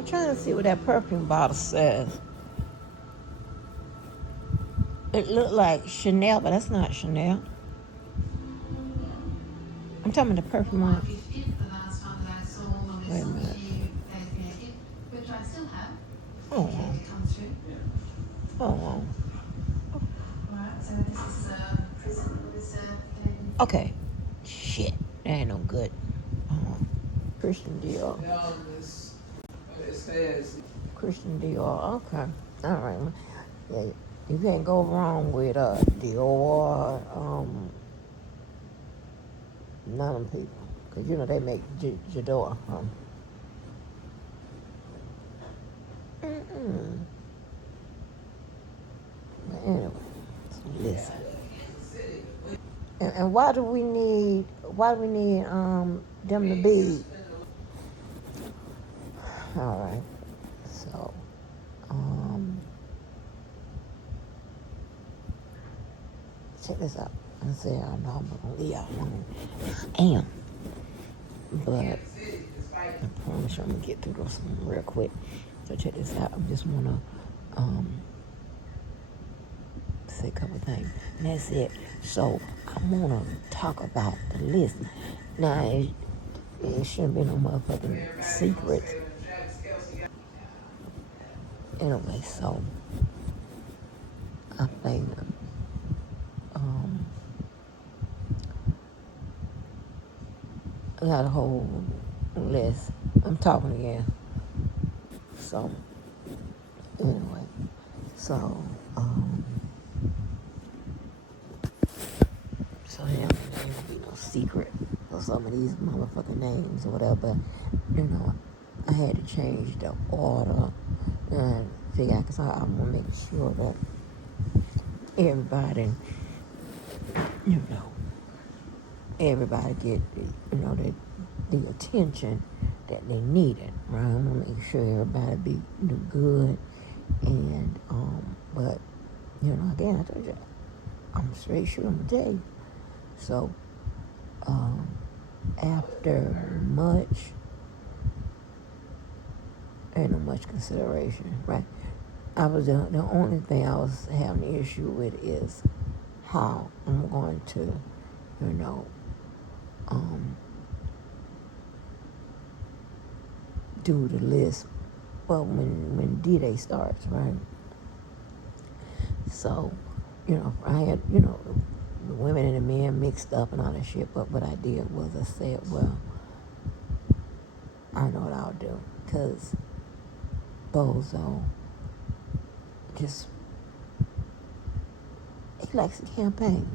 I'm trying to see what that perfume bottle says. It looked like Chanel, but that's not Chanel. I'm talking about the perfume on it. Wait a minute. Oh, oh, okay. Shit, that ain't no good. Christian Dior. Christian Dior. Okay. All right. Yeah, you can't go wrong with Dior. None of them people, cause you know they make Jador. But anyway, listen. And why do we need? Why do we need them to be? All right. So check this out. I said I know I'm gonna leave y'all alone. I am, but I promise you I'm gonna get through this one real quick. So check this out. I just wanna say a couple things, and that's it. So I wanna talk about the list. Now it shouldn't be no motherfucking secrets. Anyway, so I think I got a whole list. I'm talking again. So anyway, so so there ain't be no secret for some of these motherfucking names or whatever. But you know, I had to change the order and figure out, because I want to make sure that everybody, you know, everybody get the attention that they needed, right? I'm gonna make sure everybody do good, and but you know, again, I told you, I'm straight sure I'm gonna tell you. So after much, ain't no much consideration, right? I was the only thing I was having an issue with is how I'm going to, you know, do the list. Well, when D-Day starts, right? So, you know, I had, you know, the women and the men mixed up and all that shit. But what I did was I said, well, I know what I'll do, because Bozo just, he likes to campaign,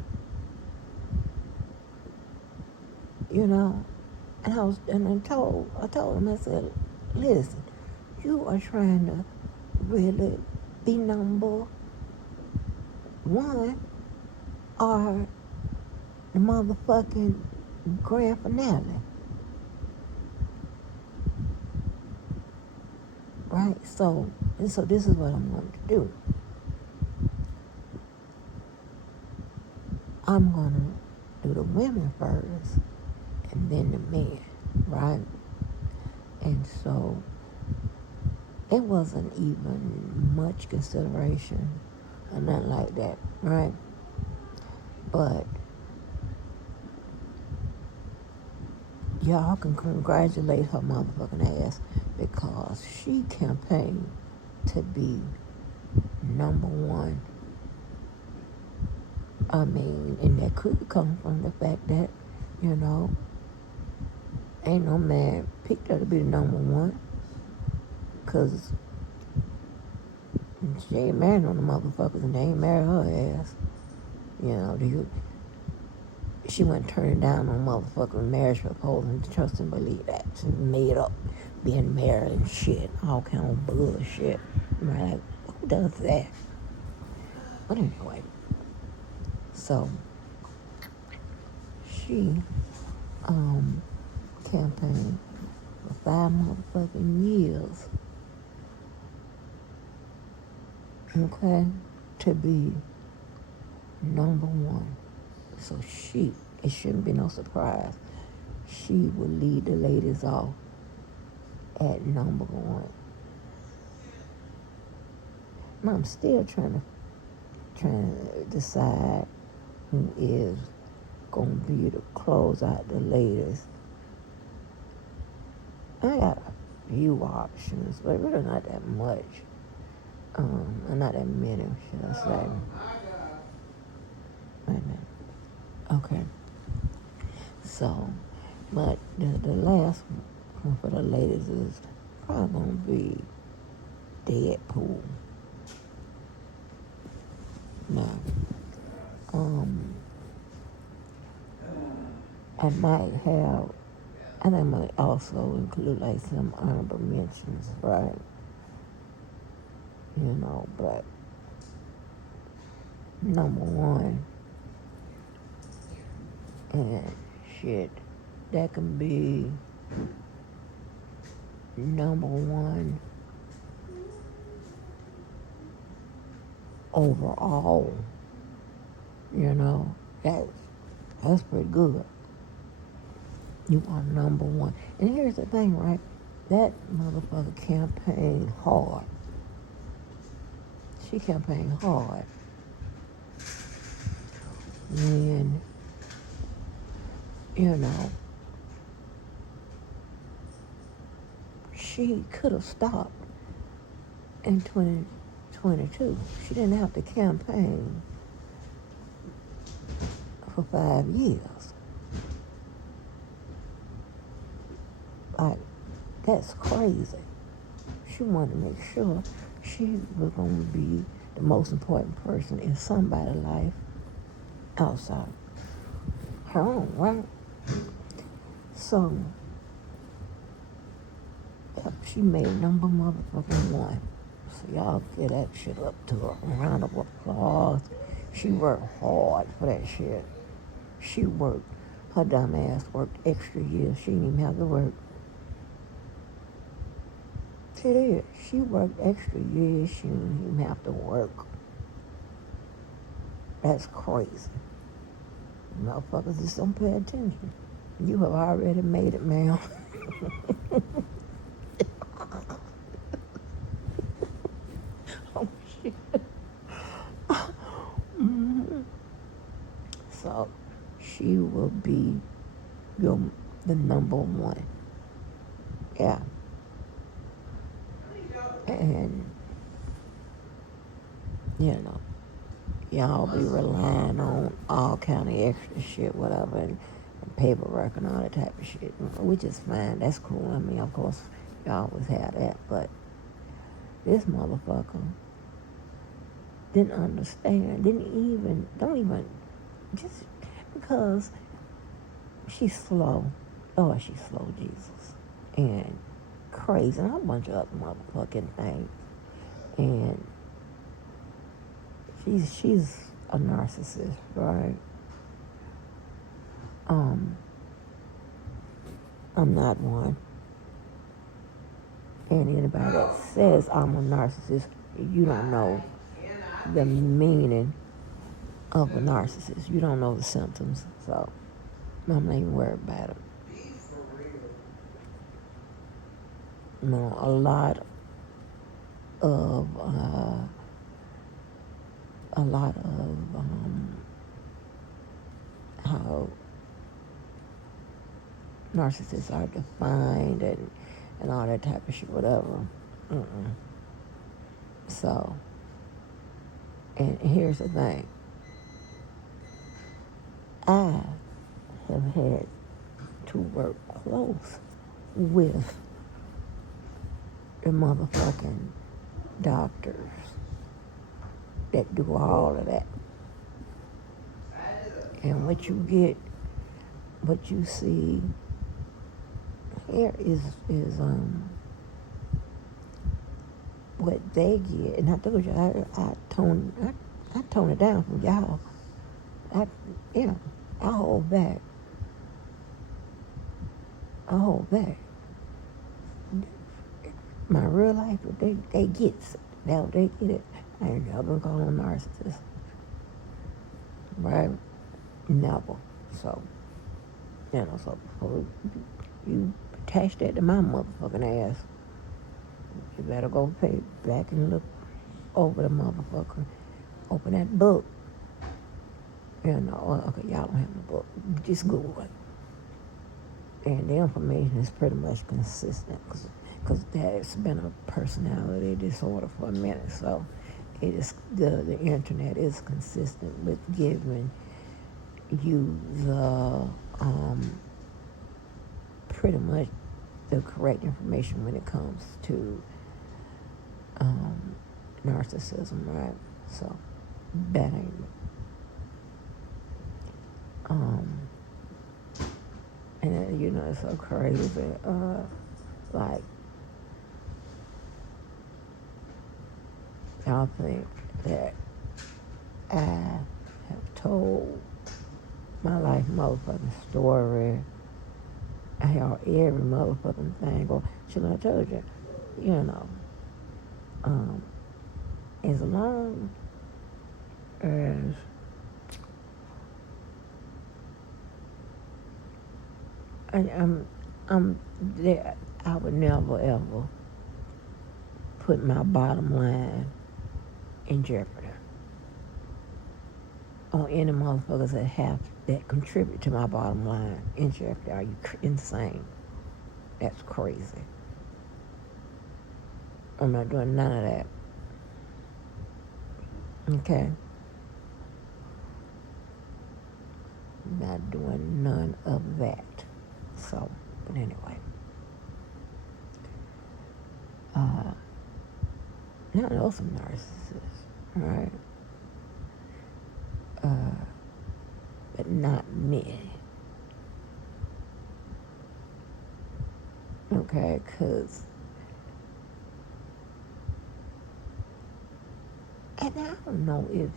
you know. And I told him, I said, listen, you are trying to really be number one or the motherfucking grand finale, right? So this is what I'm going to do. I'm going to do the women first and then the men, right? And so it wasn't even much consideration or nothing like that, right? But y'all can congratulate her motherfucking ass, because she campaigned to be number one. I mean, and that could come from the fact that, you know, ain't no man picked her to be the number one, because she ain't married no motherfuckers, and they ain't married her ass. You know, she wasn't turning down no motherfucking marriage proposal and trust and believe that. She made up being married and shit, all kind of bullshit. Right? Like, who does that? But anyway, so she campaigned for 5 motherfucking years, okay, to be number one. So it shouldn't be no surprise, she would lead the ladies off at number one. I'm still trying to decide who is gonna be to close out the latest. I got a few options, but really not that much. Not that many, should I say. Wait a minute. Okay. So, but the last one for the ladies is probably gonna be Deadpool. Now, I might have, and I might also include like some honorable mentions, right? You know, but number one, and shit, that can be number one overall. You know, that's pretty good. You are number one. And here's the thing, right? That motherfucker campaigned hard. She campaigned hard when, you know, she could have stopped in 2022. She didn't have to campaign for 5 years. Like, that's crazy. She wanted to make sure she was going to be the most important person in somebody's life outside her own, right? So, she made number motherfucking one. So y'all get that shit up to her. A round of applause. She worked hard for that shit. She worked. Her dumb ass worked extra years. She didn't even have to work. She did. She worked extra years. She didn't even have to work. That's crazy. Motherfuckers just don't pay attention. You have already made it, ma'am. Oh, shit. Mm-hmm. So, she will be the number one. Yeah. And, you know, y'all be relying on all kind of extra shit, whatever, and paperwork and all that type of shit, which is fine. That's cool. I mean, of course, you always have that, but this motherfucker didn't understand, don't even, just because she's slow. Oh, she's slow, Jesus. And crazy, and a bunch of other motherfucking things. And she's a narcissist, right? I'm not one. And anybody that says I'm a narcissist, you don't know the meaning of a narcissist. You don't know the symptoms, so I'm not even worried about it. No, a lot of how narcissists are defined and all that type of shit, whatever. So, and here's the thing. I have had to work close with the motherfucking doctors that do all of that. And what you get, what you see here is what they get. And I told you, I tone it down from y'all. I hold back. My real life, they get it. Now they get it. I ain't never been called a narcissist. Right? Never. So, so before you attach that to my motherfucking ass, you better go pay back and look over the motherfucker. Open that book. You know, okay, y'all don't have the book. Just Google it. And the information is pretty much consistent because that's been a personality disorder for a minute. So it is the internet is consistent with giving you the pretty much the correct information when it comes to narcissism, right? So that ain't it. And you know, it's so crazy. Like, y'all think that I have told my life motherfucking story. I have every motherfucking thing. Or should I told you? You know, as long as I'm there, I would never ever put my bottom line in jeopardy on any motherfuckers that contribute to my bottom line in jeopardy. Are you insane? That's crazy. I'm not doing none of that. Okay? Not doing none of that. So, but anyway. Now I know some narcissists, right? But not many. Okay, because and I don't know if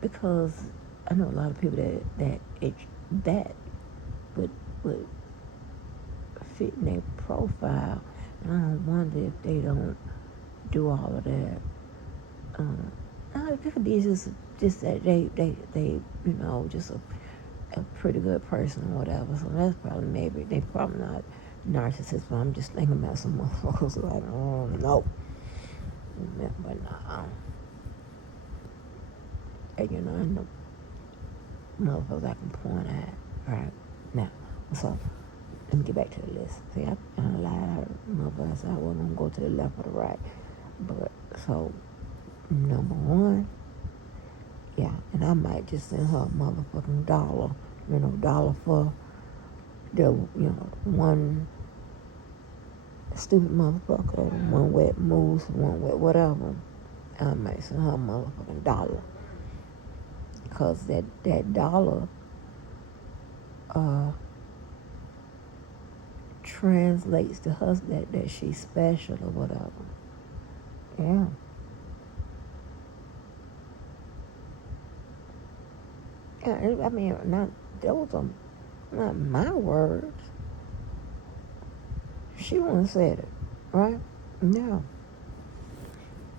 because I know a lot of people that would fit in their profile, and I wonder if they don't do all of that. It could be just that they you know, just a pretty good person or whatever. So that's probably maybe they probably not narcissists. But I'm just thinking about some motherfuckers like oh no, but nah. And you know, I know motherfuckers I can point at right now. So let me get back to the list. See, I lied. Motherfuckers, I wasn't gonna go to the left or the right. But so number one, yeah, and I might just send her a motherfucking dollar, you know, dollar for the, you know, one stupid motherfucker, one wet moose, one wet whatever. I might send her a motherfucking dollar. Because that dollar translates to her that she's special or whatever. Yeah. Yeah, I mean, those are not my words. She wouldn't have said it, right? No.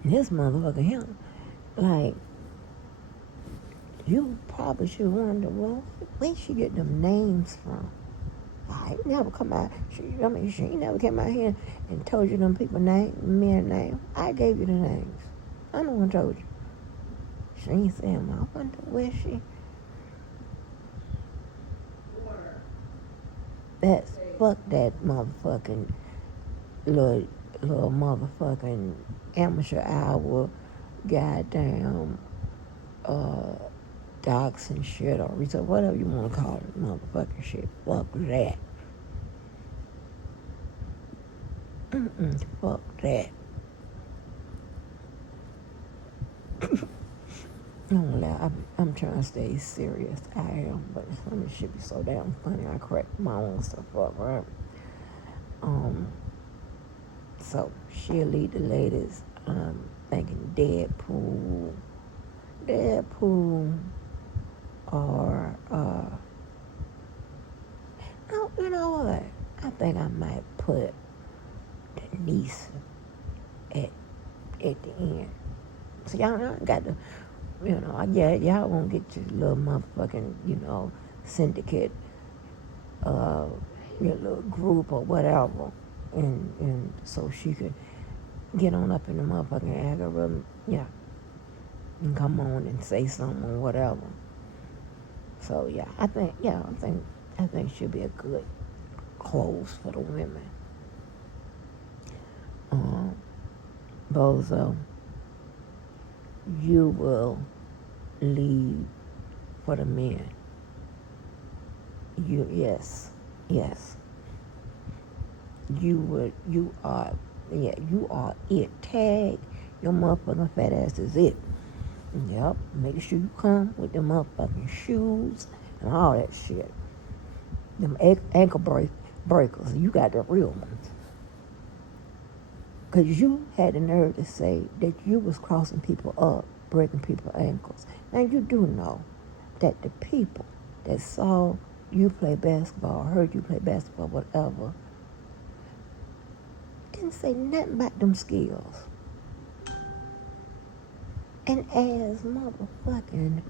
This motherfucker, him, like, you probably should wonder, well, where she get them names from? I ain't never come out. She ain't never came out here and told you them people name, men name. I gave you the names. I know one told you. She ain't saying, I wonder where she. That's fuck that motherfucking little motherfucking amateur hour, goddamn docs and shit or research, whatever you want to call it, motherfucking shit. Fuck that. Fuck that. I'm trying to stay serious. I am, but some of this shit be so damn funny. I crack my own stuff up, right? So she'll lead the ladies. Thinking Deadpool, or no, you know what? I think I might put Denise at the end. So y'all got to, you know, yeah, y'all won't get your little motherfucking, you know, syndicate, your little group or whatever, and so she could get on up in the motherfucking algorithm. Yeah, and come on and say something or whatever. So yeah, I think she'll be a good clothes for the women. Bozo, you will lead for the men. Yes. You are, you are it. Tag your motherfucking fat ass is it. Yep, make sure you come with them motherfucking shoes and all that shit. Them ankle breakers, you got the real ones. Because you had the nerve to say that you was crossing people up, breaking people's ankles. Now you do know that the people that saw you play basketball, heard you play basketball, whatever, didn't say nothing about them skills. And as motherfucking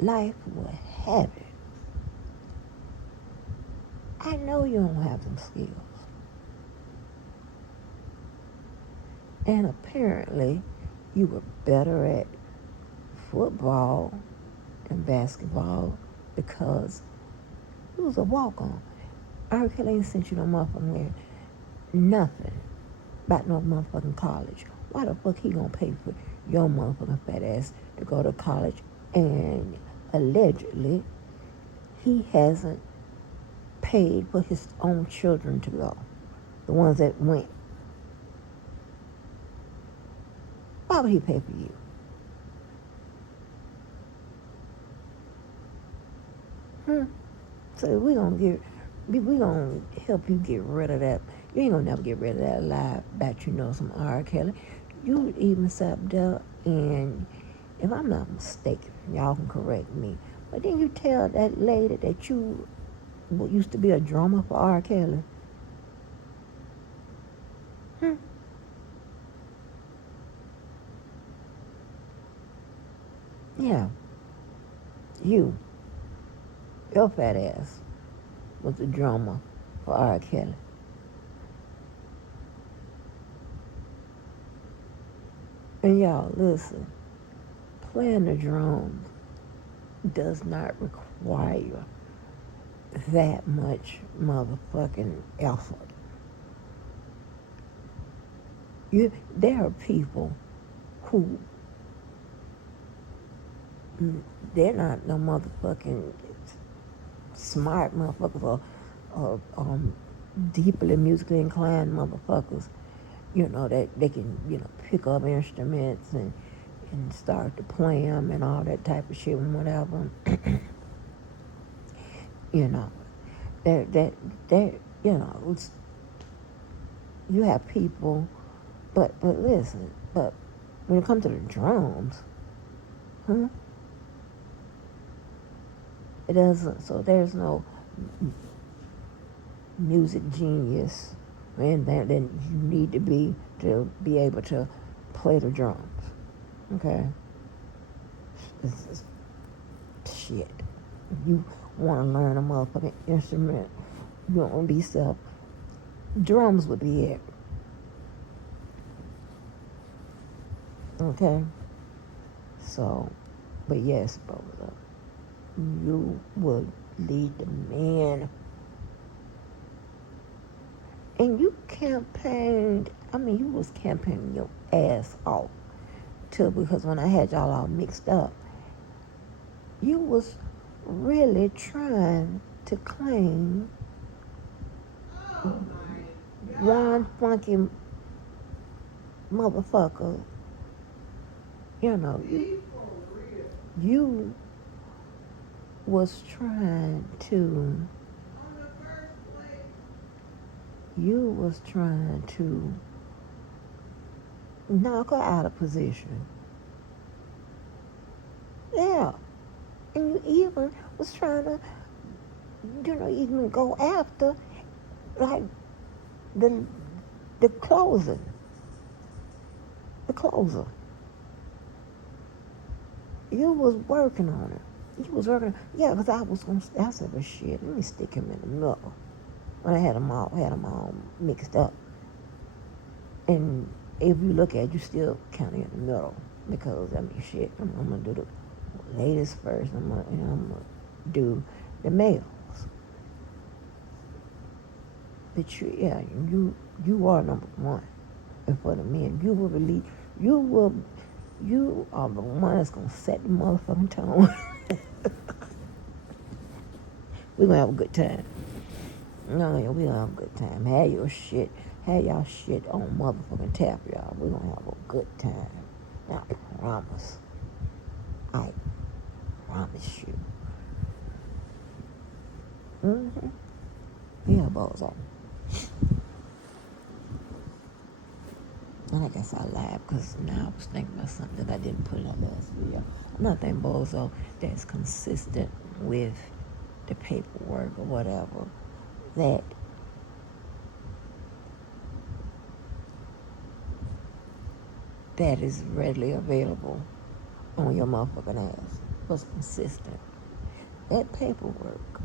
life would have it, I know you don't have them skills. And apparently, you were better at football and basketball because you was a walk-on. R. Kelly ain't sent you no motherfucking nothing about no motherfucking college. Why the fuck he gonna pay for your motherfucking fat ass to go to college? And allegedly, he hasn't paid for his own children to go. The ones that went. Why would he pay for you? So we gonna help you get rid of that. You ain't gonna never get rid of that lie about you know some R. Kelly. You even sat there and, if I'm not mistaken, y'all can correct me, but then you tell that lady that you used to be a drummer for R. Kelly. Yeah, your fat ass was a drummer for R. Kelly. And y'all, listen, playing the drums does not require that much motherfucking effort. There are people who, they're not no motherfucking smart motherfuckers or deeply musically inclined motherfuckers, that they can, pick up instruments and start to play them and all that type of shit and whatever. you know, that you have people, but listen, but when it comes to the drums, it doesn't. So there's no music genius and that you need to be able to play the drums. Okay, it's shit. If you want to learn a motherfucking instrument, you don't want to be self. Drums would be it. Okay, so, but yes, brother, you would lead the man. And you campaigned, you was campaigning your ass off too, because when I had y'all all mixed up, you was really trying to claim one funky motherfucker. You was trying to knock her out of position. Yeah. And you even was trying to, even go after, like, the closer. You was working on it. Yeah, because I said, well, shit, let me stick him in the middle. When I had them all mixed up. And if you look at it, you still kind of in the middle. because I mean, shit, I'm gonna do the ladies first. I'm gonna do the males. But you are number one. And for the men, you are the one that's gonna set the motherfucking tone. We're gonna have a good time. No, yeah, we gonna have a good time. Have y'all shit on motherfucking tap, y'all. We're gonna have a good time. I promise. I promise you. Mm-hmm. Yeah, bozo. And I guess I lied because now I was thinking about something that I didn't put in that last video. Another thing, bozo, that's consistent with the paperwork or whatever, that is readily available on your motherfucking ass. Was consistent. That paperwork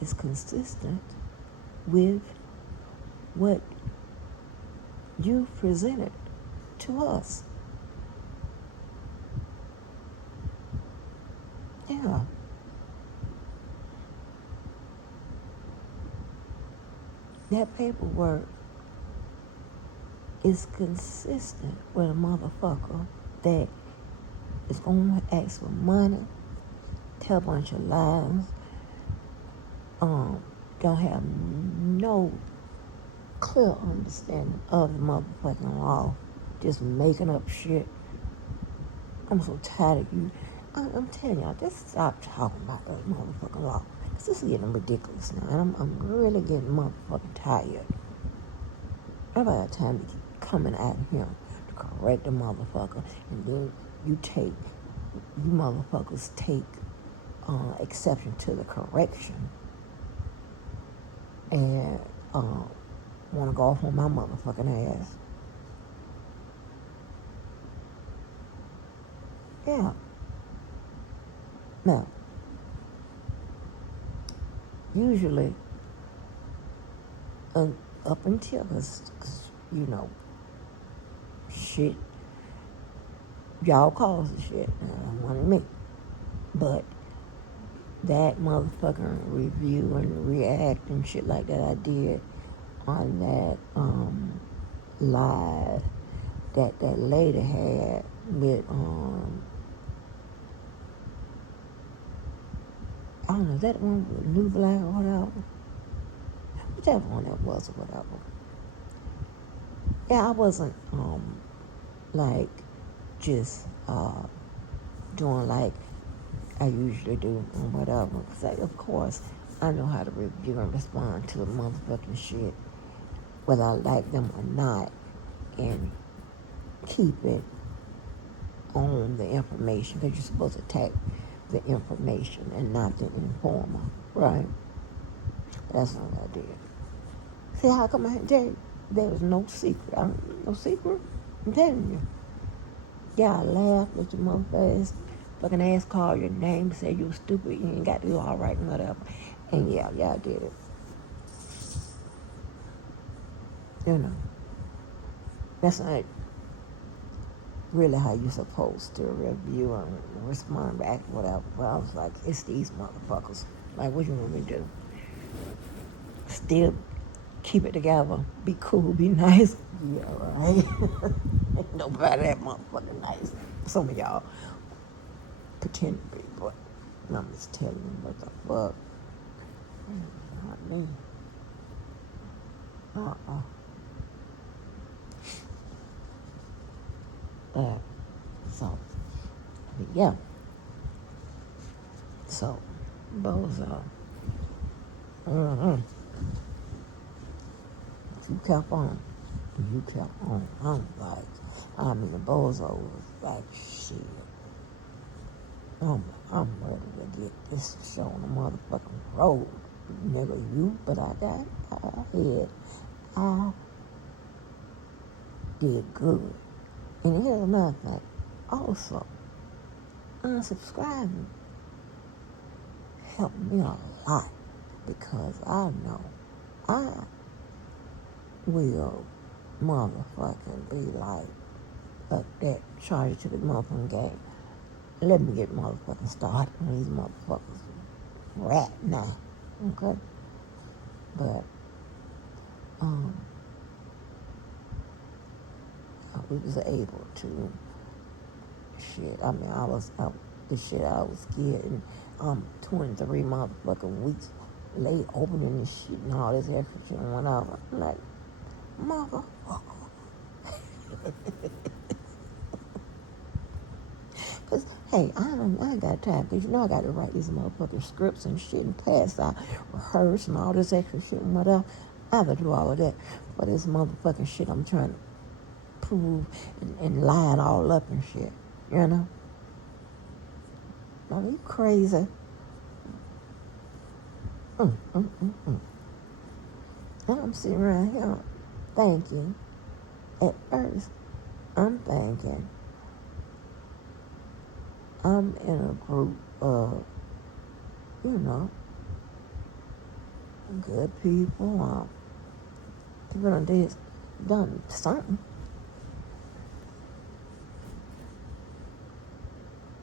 is consistent with what you presented to us. Yeah. That paperwork is consistent with a motherfucker that is going to ask for money, tell a bunch of lies, don't have no clear understanding of the motherfucking law, just making up shit. I'm so tired of you. I'm telling y'all, just stop talking about that motherfucking law. Because this is getting ridiculous now. And I'm really getting motherfucking tired. Everybody got time to keep coming at him to correct the motherfucker. And then you motherfuckers take exception to the correction. And want to go off on my motherfucking ass. Yeah. Now, usually, up until, cause, shit, y'all cause the shit, wasn't me. But that motherfucking review and react and shit like that I did on that live that lady had with I don't know, that one with New Black or whatever. Whichever one that was or whatever. Yeah, I wasn't like just doing like I usually do or whatever. Cause of course I know how to review and respond to the motherfucking shit, whether I like them or not, and keep it on the information, because you're supposed to attack the information and not the informer, right? That's what I did. See how come I tell you? There was no secret. No secret. I'm telling you. Yeah, I laughed at your motherfucking fucking ass, called your name, said you were stupid, you ain't got to do all right and whatever. And yeah, I did it. You know, that's not really how you're supposed to review and respond back, whatever. But I was like, it's these motherfuckers. Like, what you want me to do? Still keep it together, be cool, be nice. Yeah, right. Ain't nobody that motherfucking nice. Some of y'all pretend to be, but I'm just telling you what the fuck. Not me. So, yeah. So, bozo. You kept on. You kept on. I'm like, the bozo was like, shit. I'm ready to get this show on the motherfucking road. Nigga, but I did good. And here's another thing. Also, unsubscribing helped me a lot, because I know I will motherfucking be like, that charge to the motherfucking game. Let me get motherfucking started on these motherfuckers right now. Okay? But we was able to shit. I mean, the shit I was getting 23 motherfucking weeks late opening this shit and all this extra shit and whatever. I'm like, motherfucker. Cause hey, I ain't got time. Cause you know I got to write these motherfucking scripts and shit and pass out, rehearse and all this extra shit and whatever. I have to do all of that for this motherfucking shit I'm trying to prove and lie it all up and shit. You know? Are you crazy? And I'm sitting around here thinking, at first, I'm thinking, I'm in a group of, you know, good people. People done something.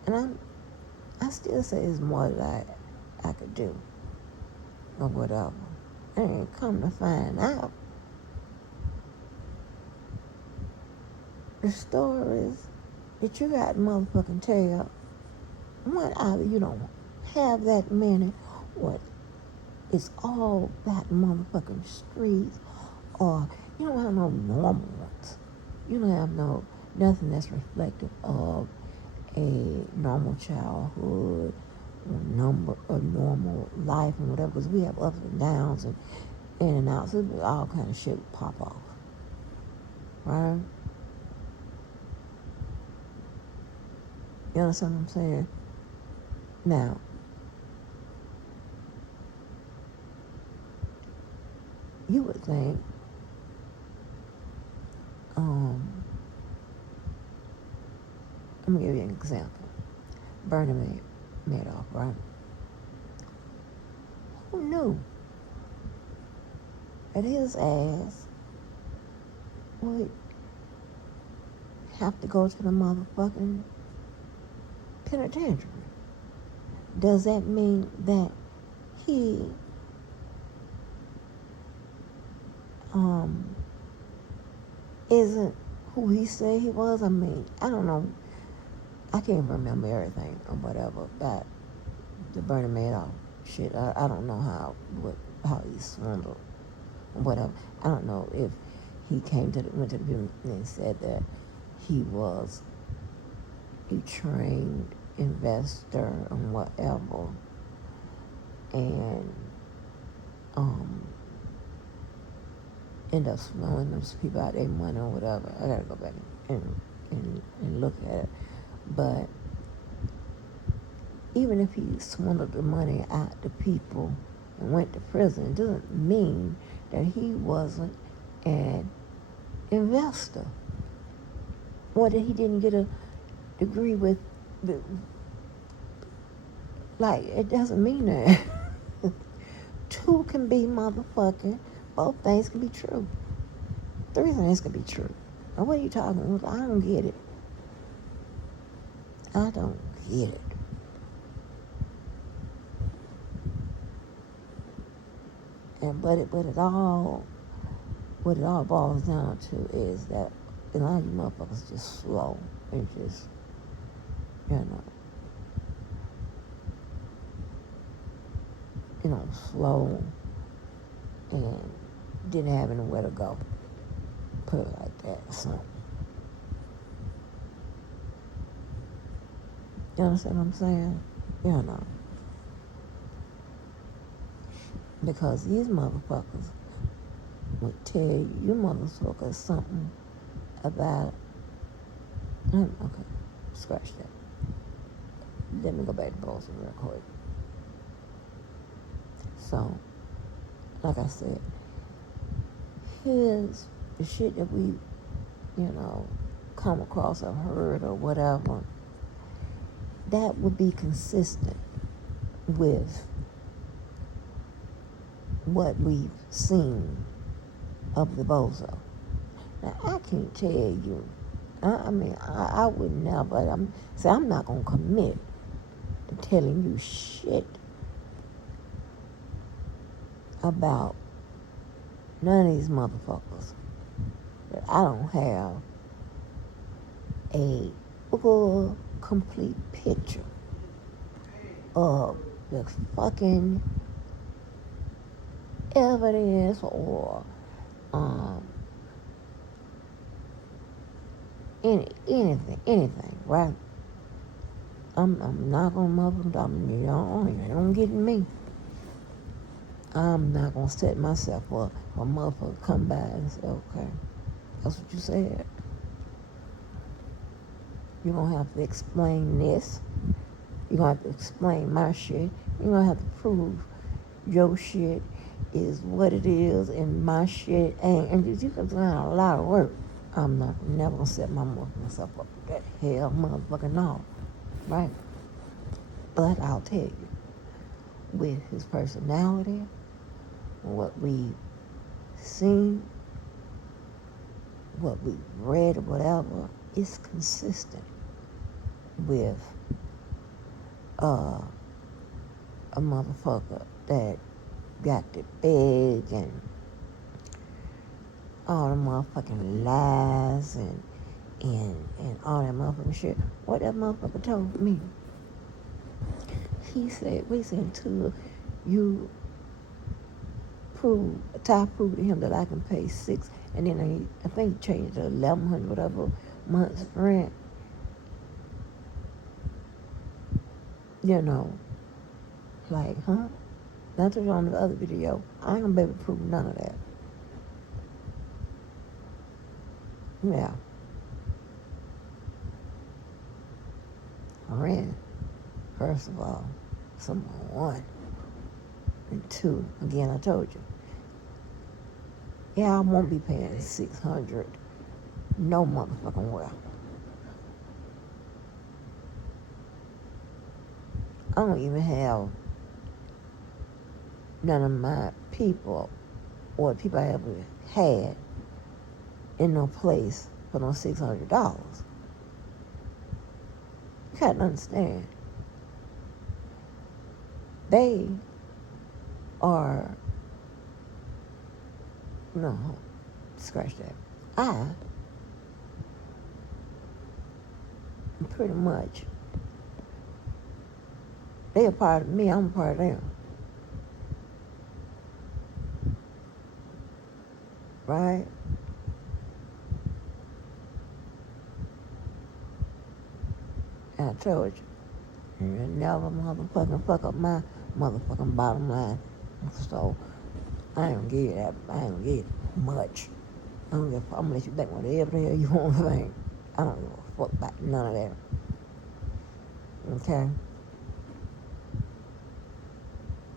And I still say it's more that I could do or whatever. And come to find out, the stories that you got to motherfucking tell, one, either you don't have that many, or it's all that motherfucking streets, or you don't have no normal ones. You don't have nothing that's reflective of a normal childhood, or normal life and whatever, because we have ups and downs and in and outs. So all kind of shit would pop off, right? You understand what I'm saying? Now, you would think, let me give you an example. Bernie Madoff, right? Who knew that his ass would have to go to the motherfucking penitentiary? Does that mean that he isn't who he said he was? I mean, I don't know. I can't remember everything or whatever about the Bernie Madoff shit. I don't know how he swindled or whatever. I don't know if he went to the people and said that he was a trained investor or whatever, and end up swindling those people out their money or whatever. I gotta go back and look at it. But even if he swindled the money out to people and went to prison, it doesn't mean that he wasn't an investor, or that he didn't get a degree with like, it doesn't mean that. Two can be motherfucking, both things can be true. Three things can be true. Now, what are you talking about? I don't get it. I don't get it. And what it all boils down to is that a lot of you motherfuckers just slow and just, slow and didn't have anywhere to go. Put it like that. So, you understand what I'm saying? Because these motherfuckers would tell you motherfuckers something about, okay, scratch that. Let me go back to Bolson real quick. So, like I said, here's the shit that we, come across or heard or whatever, that would be consistent with what we've seen of the bozo. Now, I can't tell you I would never. I'm not gonna commit to telling you shit about none of these motherfuckers. That I don't have a full, complete picture of the fucking evidence or um anything, right? I'm not gonna you don't get me. I'm not gonna set myself up for a motherfucker to come by and say, okay, that's what you said. You're gonna have to explain this. You're gonna have to explain my shit. You're gonna have to prove your shit is what it is and my shit ain't. And you can do a lot of work. I'm never gonna set myself up for that hell motherfucking no. Right? But I'll tell you, with his personality, what we've seen, what we've read or whatever, is consistent with a motherfucker that got the big and all the motherfucking lies and all that motherfucking shit. What that motherfucker told me, we said until you Ty proved to him that I can pay $6, and then I think he changed to $1,100 whatever month's rent. You know, like, huh? Not to on the other video, I ain't gonna be able to prove none of that. Yeah. Rent, first of all, one. And two, again, I told you, yeah, I won't be paying $600 no motherfucking well. I don't even have none of my people or people I ever had in no place for no $600. You gotta understand, they are, no, scratch that. I pretty much, they a part of me, I'm a part of them. Right? And I told you never motherfucking fuck up my motherfucking bottom line. So I ain't gonna give you that. I ain't gonna give you much. I'm gonna let you think whatever the hell you want to think. I don't give a fuck about none of that. Okay?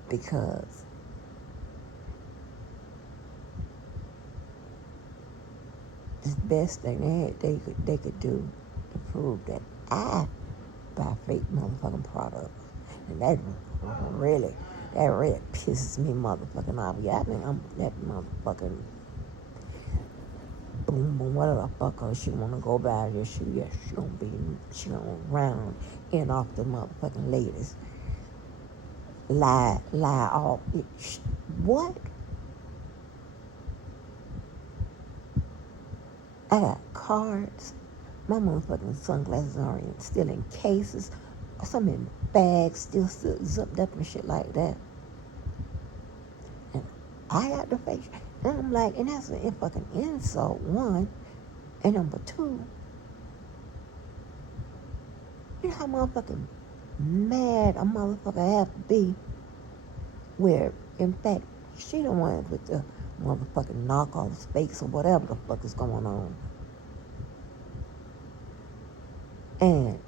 Because the best thing they could do to prove that I buy fake motherfucking products. And that really pisses me motherfucking off. Yeah, I think I'm that motherfucking boom, whatever the fuck her she wanna go by this shit. Yeah, she gonna round in off the motherfucking ladies. Lie off. What? I got cards. My motherfucking sunglasses are still in cases. Some in bags, still zipped up and shit like that. And I got the face. And I'm like, and that's a fucking insult, one. And number two, you know how motherfucking mad a motherfucker have to be where, in fact, she the one with the motherfucking knockoff fakes or whatever the fuck is going on. And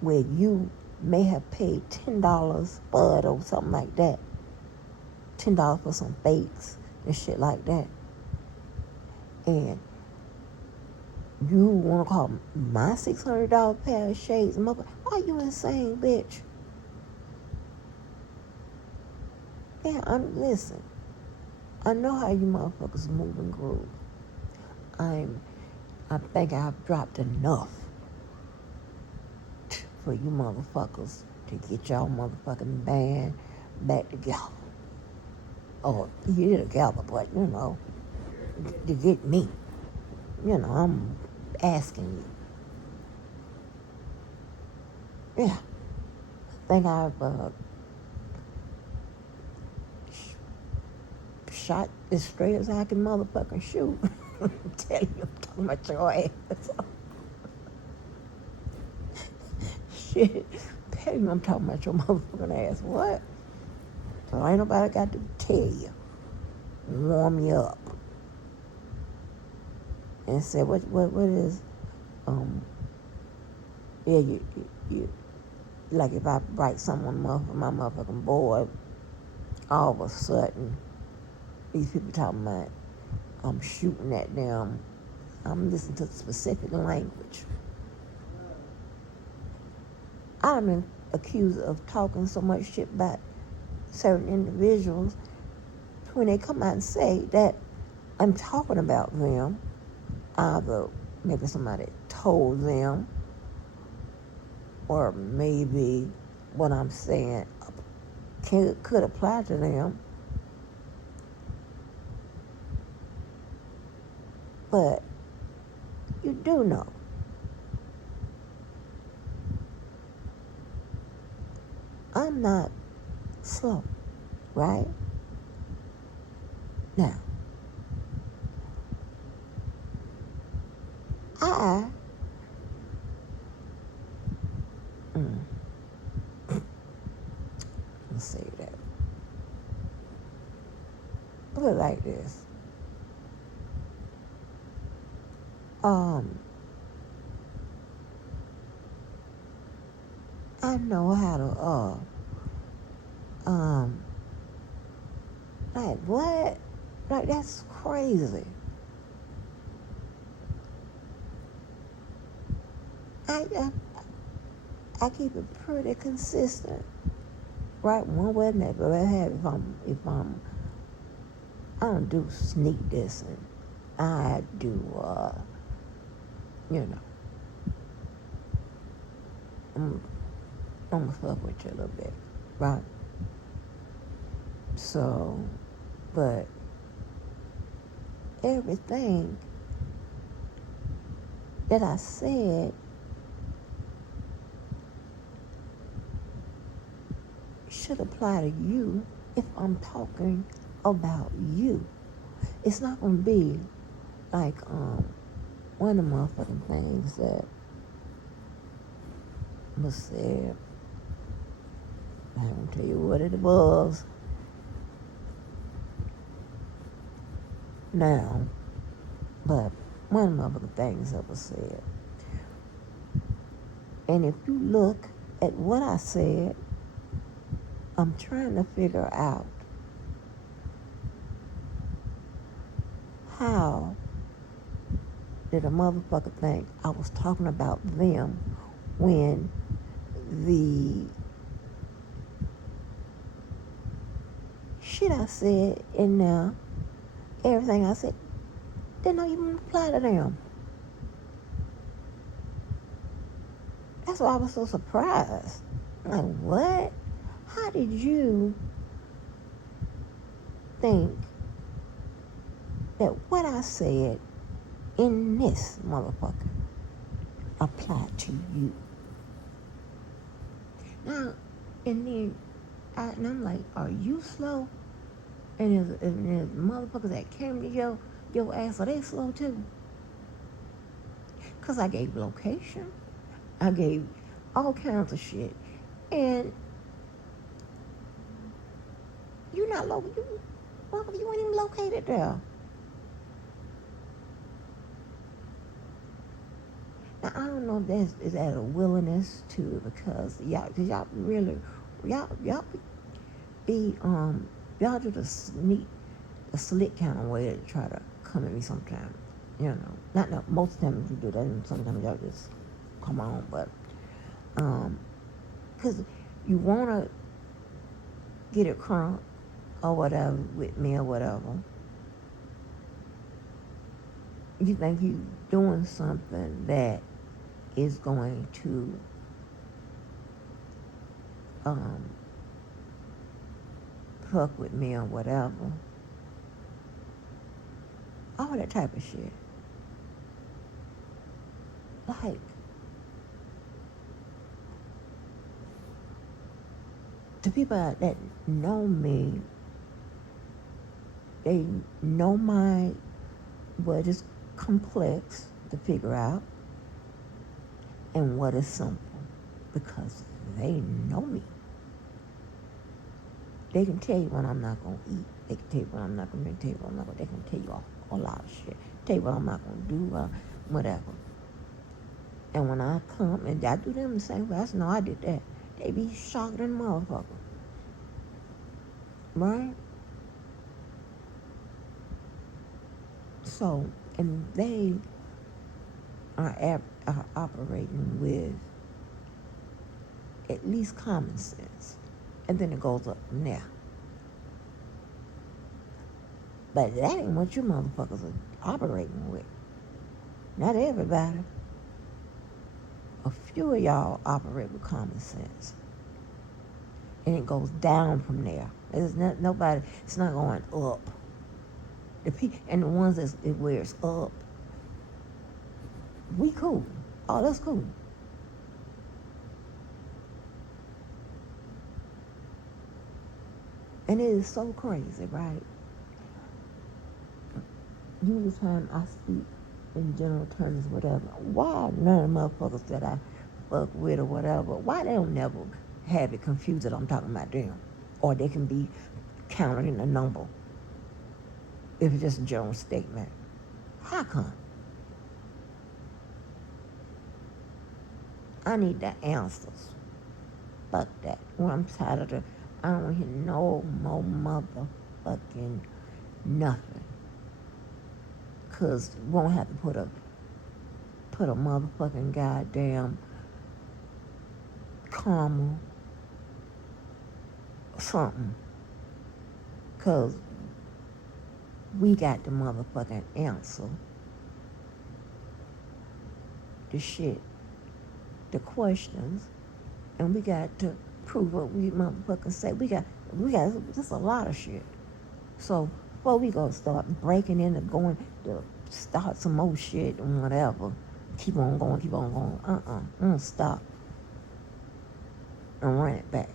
where you may have paid $10 for it or something like that. $10 for some fakes and shit like that. And you want to call my $600 pair of shades, mother? Are you insane, bitch? Yeah, listen. I know how you motherfuckers move and groove. I think I've dropped enough for you motherfuckers to get y'all motherfucking band back together. Or you together, but to get me. I'm asking you. Yeah. I think I've shot as straight as I can motherfucking shoot. Tell you I'm talking about your ass. Shit. Tell you I'm talking about your motherfucking ass. What? So ain't nobody got to tell you. Warm you up. And say what is yeah, you like if I write something on my motherfucking board, all of a sudden these people talking about I'm shooting at them. I'm listening to specific language. I've been accused of talking so much shit about certain individuals when they come out and say that I'm talking about them. Either maybe somebody told them, or maybe what I'm saying could apply to them. But you do know I'm not slow, right? Now, I let's say that. Put it like this. I know how to like what? Like that's crazy. I keep it pretty consistent, right? One way or another. I don't do sneak dissing. I do I'm gonna fuck with you a little bit, right? So, but everything that I said should apply to you if I'm talking about you. It's not gonna be like one of the motherfucking things that was said. I won't tell you what it was now, but one of the motherfucking things that was said. And if you look at what I said, I'm trying to figure out how did a motherfucker think I was talking about them when the shit I said in there, everything I said, didn't even apply to them. That's why I was so surprised. Like, what? How did you think that what I said in this motherfucker applied to you? Now, and then I'm like, are you slow? And there's motherfuckers that came to your ass, are they slow too? Because I gave location. I gave all kinds of shit. And you're not local. You weren't even located there. Now, I don't know if is that a willingness to, because y'all really, y'all be, y'all do the slick kind of way to try to come at me sometimes. Not most times you do that, and sometimes y'all just come on, but, because you want to get it crunk or whatever with me or whatever, you think you doing something that is going to um, fuck with me or whatever. All that type of shit. Like, the people that know me, they know my what is complex to figure out and what is simple because they know me. They can tell you when I'm not going to eat. They can tell you when I'm not going to tell you when I'm not going to. They can tell you a lot of shit. Tell you what I'm not going to do, whatever. And when I come, and I do them the same way, I say, no, I did that. They be shocked than a motherfucker. Right? So, and they are operating with at least common sense. And then it goes up from there. But that ain't what you motherfuckers are operating with. Not everybody. A few of y'all operate with common sense. And it goes down from there. It's not nobody, it's not going up. And the ones that it wears up, we cool. Oh, that's cool. And it is so crazy, right? Usually time I speak in general terms, whatever. Why none of the motherfuckers that I fuck with or whatever, why they don't never have it confused that I'm talking about them? Or they can be counted in a number if it's just a general statement. How come? I need the answers. Fuck that. Well, I'm tired of the, I don't want to hear no more motherfucking nothing. Because we won't have to put a motherfucking goddamn comma something. Because we got the motherfucking answer. The shit. The questions. And we got to prove what we motherfucking say. We got just a lot of shit. So before we go start breaking into going to start some more shit and whatever, keep on going. Stop and run it back.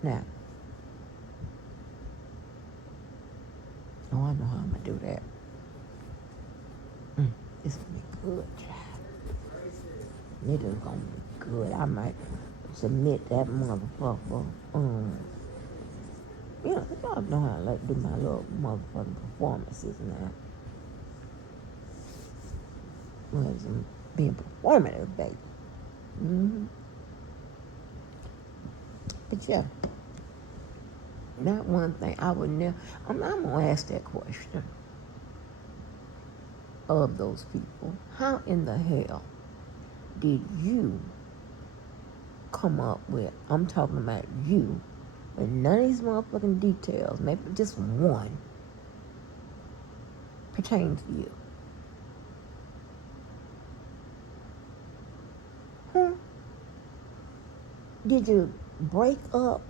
Now, I know how I'm gonna do that. It's gonna be good, child. It is gonna be good. I might submit that motherfucker. Y'all know how I like to do my little motherfucking performances now. Well, it's being performative, baby. But yeah, not one thing I would never. I'm gonna ask that question of those people. How in the hell did you come up with? I'm talking about you, with none of these motherfucking details. Maybe just one pertains to you. Did you break up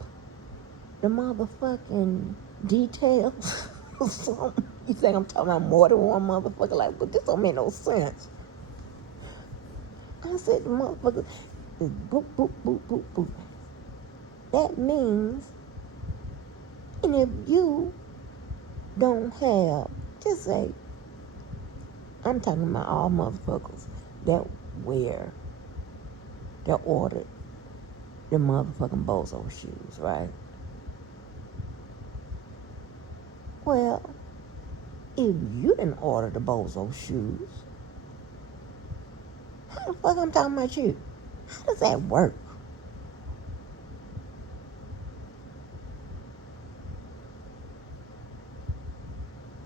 the motherfucking details or something? You think I'm talking about more than one motherfucker? Like, but this don't make no sense. I said the motherfucker is boop, boop, boop, boop, boop. That means, and if you don't have, just say, I'm talking about all motherfuckers that ordered the motherfucking bozo shoes, right? Well, if you didn't order the bozo shoes, how the fuck I'm talking about you? How does that work?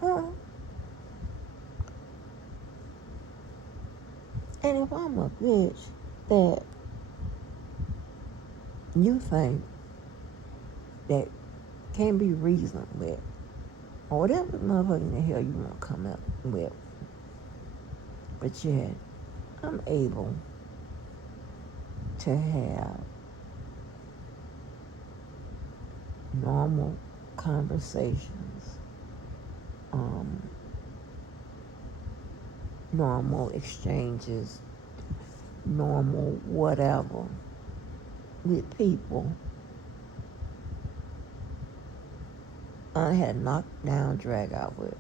Huh? And if I'm a bitch that you think that can't be reasoned with, or whatever motherfucking the hell you want to come up with. But yet, I'm able to have normal conversations, normal exchanges, normal whatever with people I had knocked down, drag out with.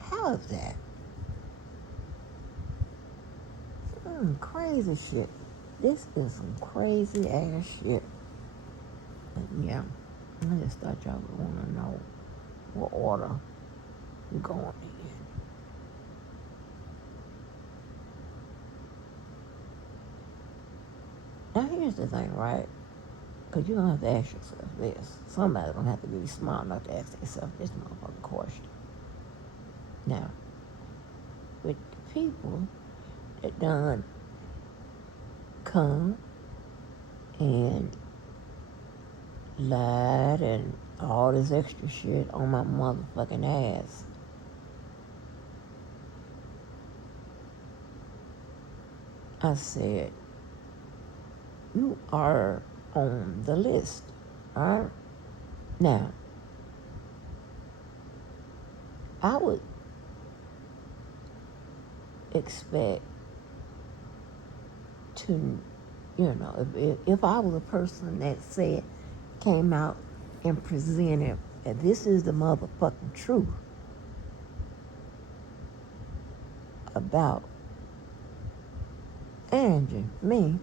How is that? Crazy shit. This is some crazy ass shit. But yeah, I just thought y'all would want to know what order we're going in. Now here's the thing, right? Because you're going to have to ask yourself this. Somebody's going to have to be smart enough to ask themselves this motherfucking question. Now, with the people that done come and lied and all this extra shit on my motherfucking ass, I said, you are on the list, all right? Now, I would expect to, if I was a person that came out and presented that this is the motherfucking truth about Angie, me,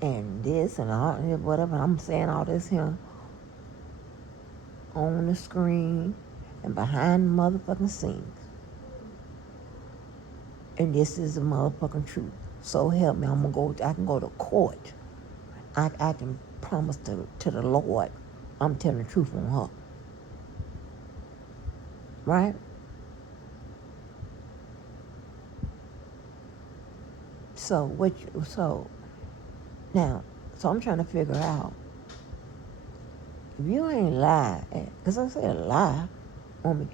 and this and all, whatever, I'm saying all this here on the screen and behind the motherfucking scenes. And this is the motherfucking truth. So help me, I can go to court. I can promise to the Lord I'm telling the truth on her. Right? So I'm trying to figure out, if you ain't lied, because I said lie on me,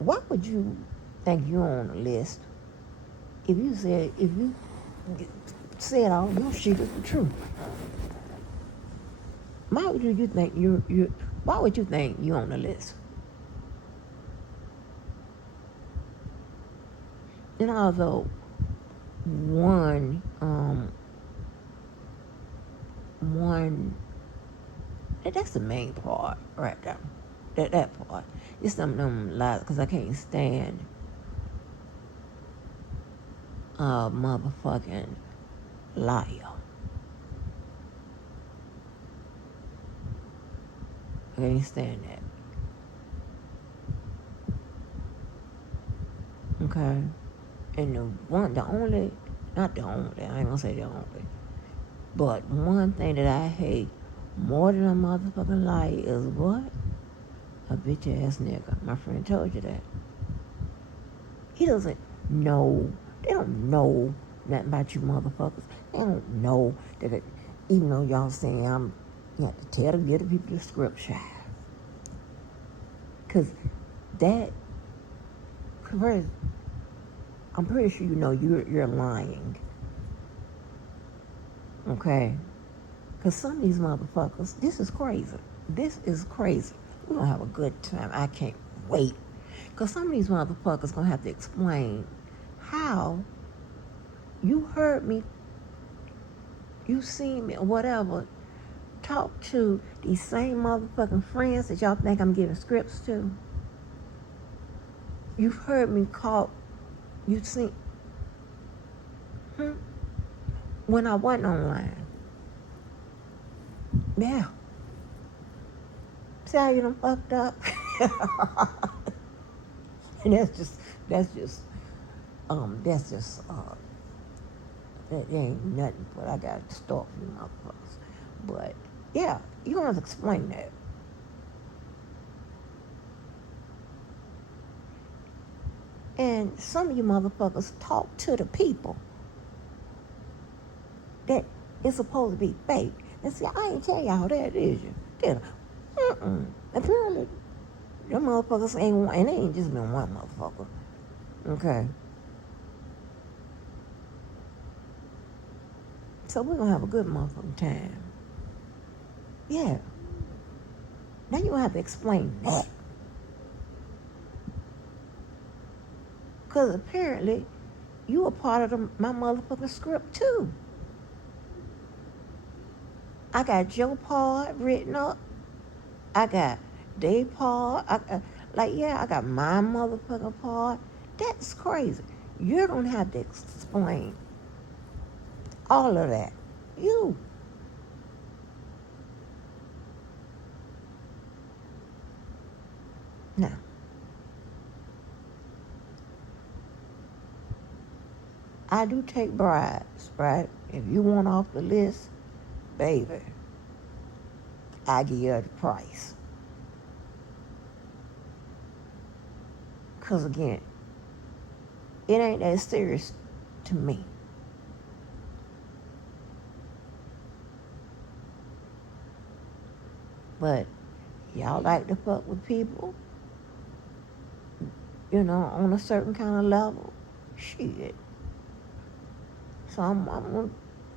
why would you think you're on the list if you said all your shit is the truth? Why would you think why would you think you're on the list? And although one that's the main part right there. That part. It's some of them lies, because I can't stand a motherfucking liar. I can't stand that. Okay? And not the only, I ain't gonna say the only, but one thing that I hate more than a motherfucking lie is what? A bitch ass nigga. My friend told you that. He doesn't know. They don't know nothing about you motherfuckers. They don't know that even though y'all saying I'm not to tell the other people the scripture. Because that, I'm pretty sure you know you're lying. Okay? Because some of these motherfuckers, this is crazy. This is crazy. We're going to have a good time. I can't wait. Because some of these motherfuckers going to have to explain how you heard me, you seen me, or whatever, talk to these same motherfucking friends that y'all think I'm giving scripts to. You've heard me call, you've seen, when I wasn't online. Yeah. See how you done fucked up? And that ain't nothing, but I got to start for you motherfuckers. But yeah, you don't have to explain that. And some of you motherfuckers talk to the people that is supposed to be fake. And see, I ain't tell y'all that, is you? Did I? Apparently, them motherfuckers ain't one, and it ain't just been one motherfucker. Okay. So we're gonna have a good motherfucking time. Yeah. Now you gonna have to explain that. Because apparently, you a part of my motherfucking script too. I got Joe part written up. I got Dave part. I got my motherfucking part. That's crazy. You're gonna have to explain all of that. You. Now, I do take bribes, right? If you want off the list, baby, I give you the price. Because again, it ain't that serious to me. But y'all like to fuck with people, on a certain kind of level. Shit. So I'm gonna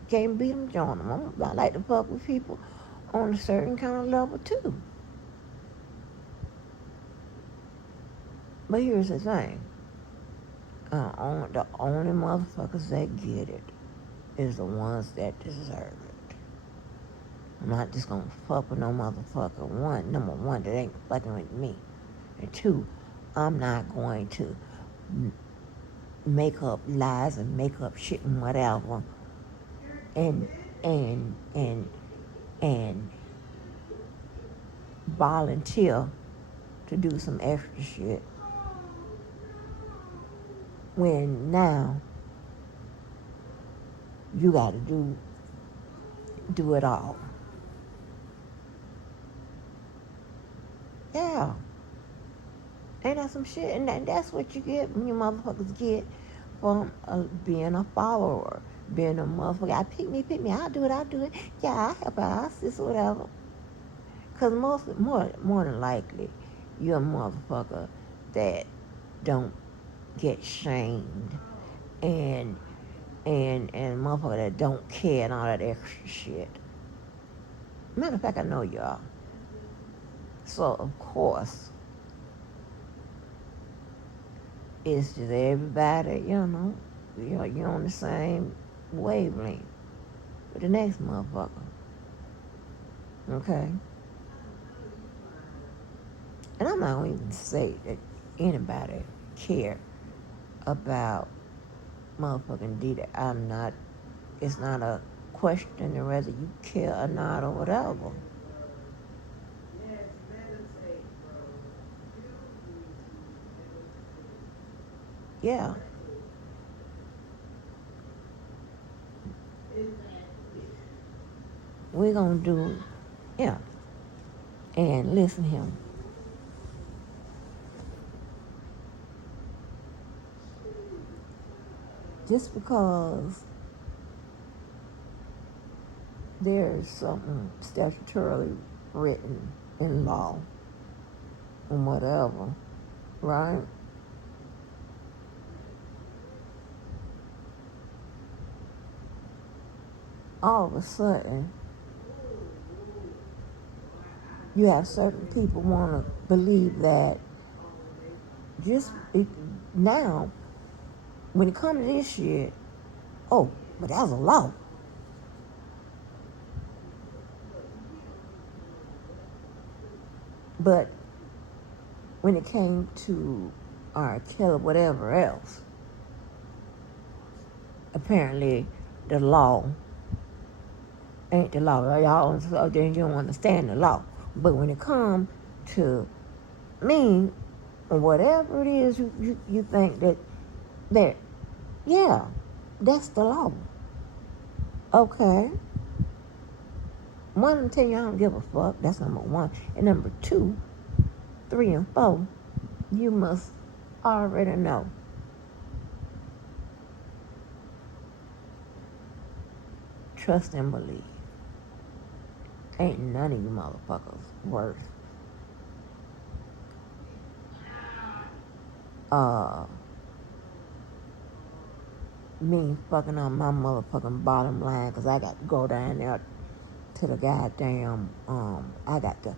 can't beat them, join them. I like to fuck with people on a certain kind of level too. But here's the thing. The only motherfuckers that get it is the ones that deserve it. I'm not just gonna fuck with no motherfucker. Number one, that ain't fucking with me. And two, I'm not going to make up lies and make up shit and whatever and and and and volunteer to do some extra shit when now you gotta do it all. Yeah. Ain't that some shit? And that's what you get when you motherfuckers get from being a follower, being a motherfucker. Pick me, I'll do it. Yeah, I help out, I'll assist, whatever. Because more than likely, you're a motherfucker that don't get shamed and motherfucker that don't care and all that extra shit. Matter of fact, I know you are. So of course, it's just everybody, you're on the same wavelength with the next motherfucker. Okay? And I'm not going to even say that anybody care about motherfucking Dita. It's not a question of whether you care or not or whatever. Yeah. We're going to do, yeah. And listen to him. Just because there's something statutorily written in law and whatever, right? All of a sudden, you have certain people want to believe that now, when it comes to this shit, oh, but that was a law. But when it came to R. Kelly, whatever else, apparently the law ain't the law. Y'all you don't understand the law. But when it comes to me, or whatever it is you think that, yeah, that's the law. Okay. One, I'm telling you, I don't give a fuck. That's number one. And number two, three, and four, you must already know. trust and believe. Ain't none of you motherfuckers worth me fucking on my motherfucking bottom line, because I got to go down there to the goddamn, I got to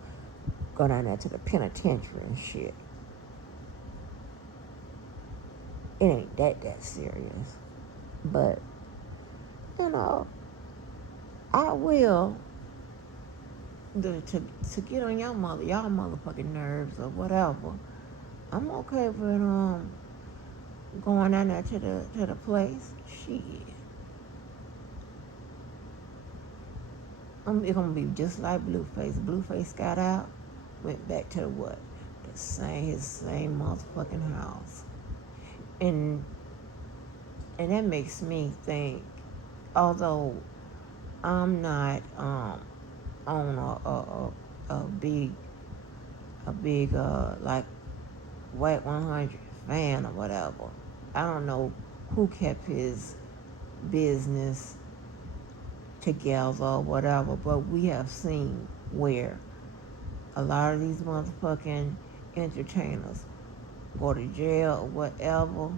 go down there to the penitentiary and shit. It ain't that serious. But, you know, I will to get on y'all motherfucking nerves or whatever. I'm okay with going down there to the place. Shit. It's gonna be just like Blueface. Blueface got out, went back to what? His same motherfucking house. And that makes me think, although I'm not on a big like White 100 fan or whatever. I don't know who kept his business together or whatever, but we have seen where a lot of these motherfucking entertainers go to jail or whatever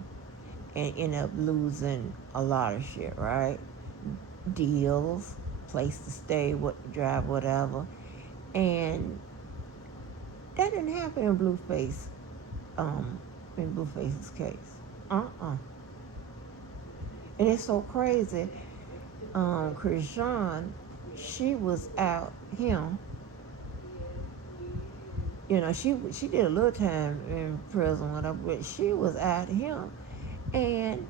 and end up losing a lot of shit, right? Deals, place to stay, what to drive, whatever. And that didn't happen in Blueface's case. And it's so crazy. Krishan, she was out him. You know, she did a little time in prison, whatever, but she was out him. And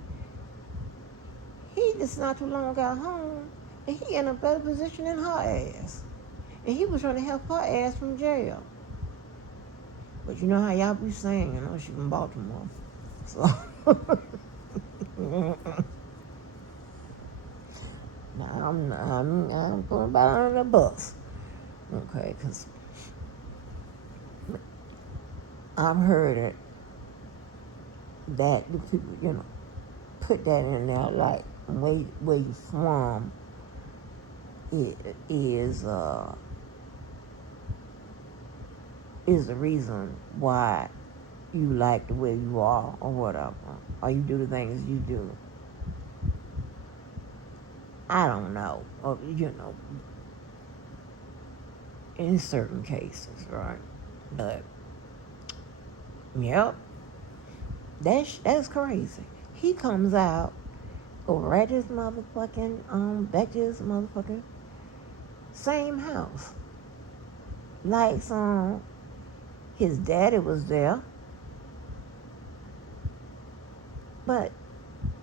he just not too long got home, and he in a better position than her ass. And he was trying to help her ass from jail. But you know how y'all be saying, you know, she from Baltimore. So, now I'm going about under the bus. Okay, because I've heard it that the people, you know, put that in there like where you from is the reason why you like the way you are or whatever, or you do the things you do. I don't know, or, you know, in certain cases, right? But yep, that's crazy. He comes out, go right to his motherfucking back to his motherfucking same house. Lights on. His daddy was there, but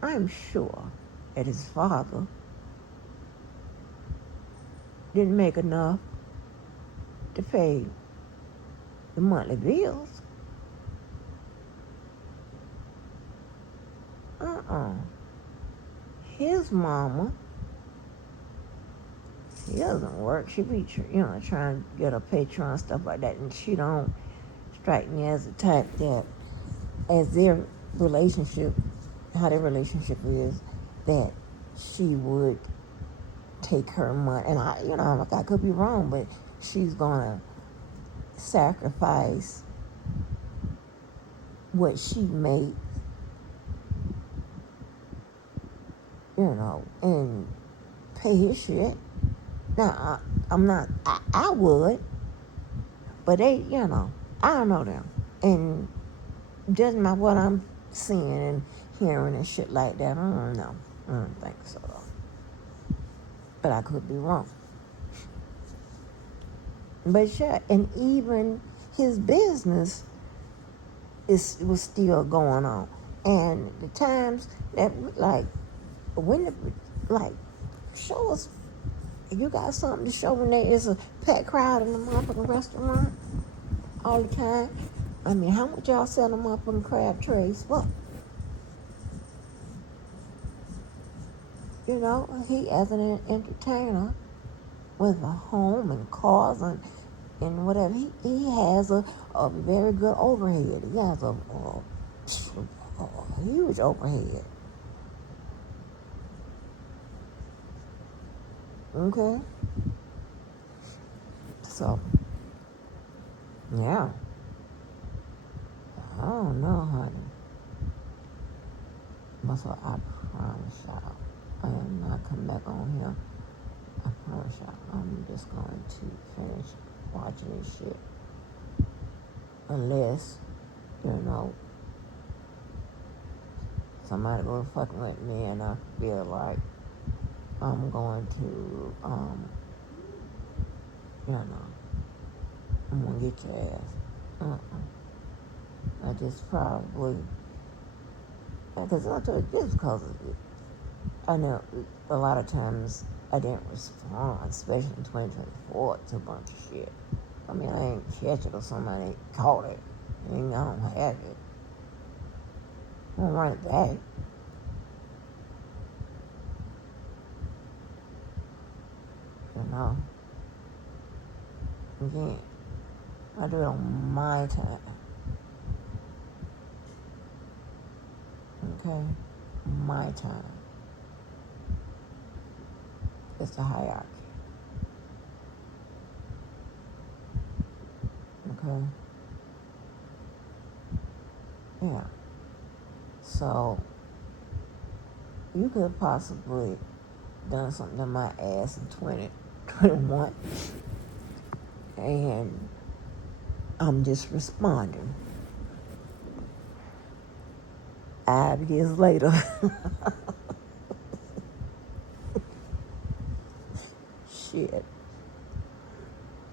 I'm sure that his father didn't make enough to pay the monthly bills. His mama, she doesn't work. She be, trying to get a paycheck and stuff like that, and she don't strike me as the type that, as their relationship, how their relationship is, that she would take her money. And I could be wrong, but she's gonna sacrifice what she made, and pay his shit. Now, I would, but they, I don't know them. And judging by what I'm seeing and hearing and shit like that, I don't know. I don't think so. But I could be wrong. But yeah, and even his business was still going on. And the times that, show us, you got something to show when there is a packed crowd in the motherfucking restaurant all the time. I mean, how much y'all sell them motherfucking crab trays for? He as an entertainer with a home and cars and whatever, he has a very good overhead. He has a huge overhead. Okay? So, yeah. I don't know, honey. But so I promise y'all, I am not coming back on here. I promise y'all, I'm just going to finish watching this shit. Unless, you know, somebody go fucking with me and I feel like I'm going to, you know, I'm gonna get your ass. I just probably, because I told you, just because of it. I know a lot of times I didn't respond, especially in 2024, to a bunch of shit. I mean, I ain't catch it or somebody caught it. I ain't gonna have it. I don't run it back. You know? Again, I do it on my time. Okay? My time. It's the hierarchy. Okay? Yeah. So, you could have possibly done something to my ass in 2021, and I'm just responding 5 years later. Shit.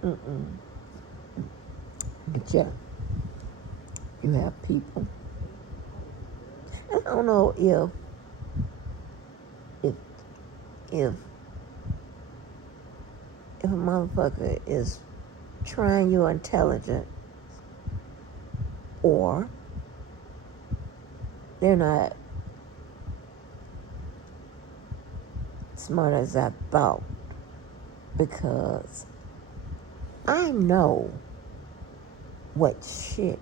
Mm-mm. But yeah, you have people. I don't know if if a motherfucker is trying your intelligence or they're not smart as I thought, because I know what shit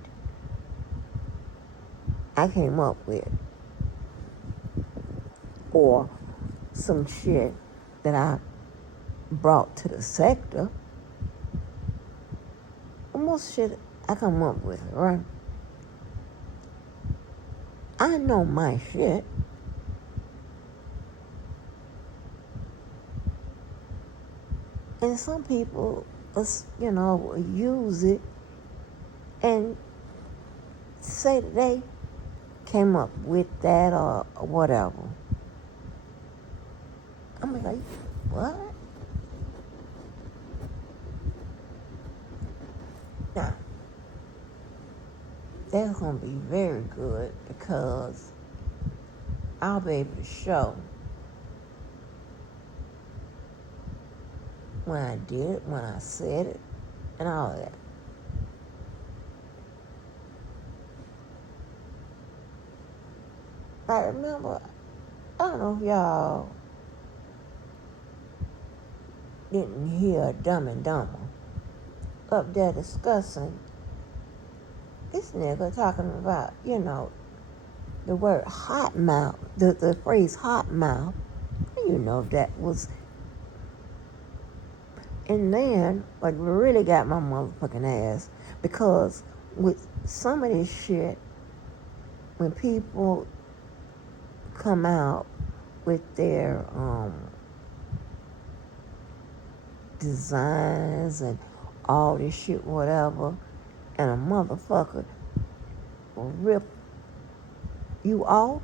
I came up with, or some shit that I brought to the sector. Most shit I come up with, right? I know my shit. And some people, you know, use it and say that they came up with that or whatever. I'm like, what? Now, that's going to be very good, because I'll be able to show when I did it, when I said it, and all of that. I remember, I don't know if y'all didn't hear Dumb and Dumber up there discussing this nigga talking about, you know, the word hot mouth, the phrase hot mouth. You know that was, and then like really got my motherfucking ass, because with some of this shit, when people come out with their designs and all this shit, whatever, and a motherfucker will rip you off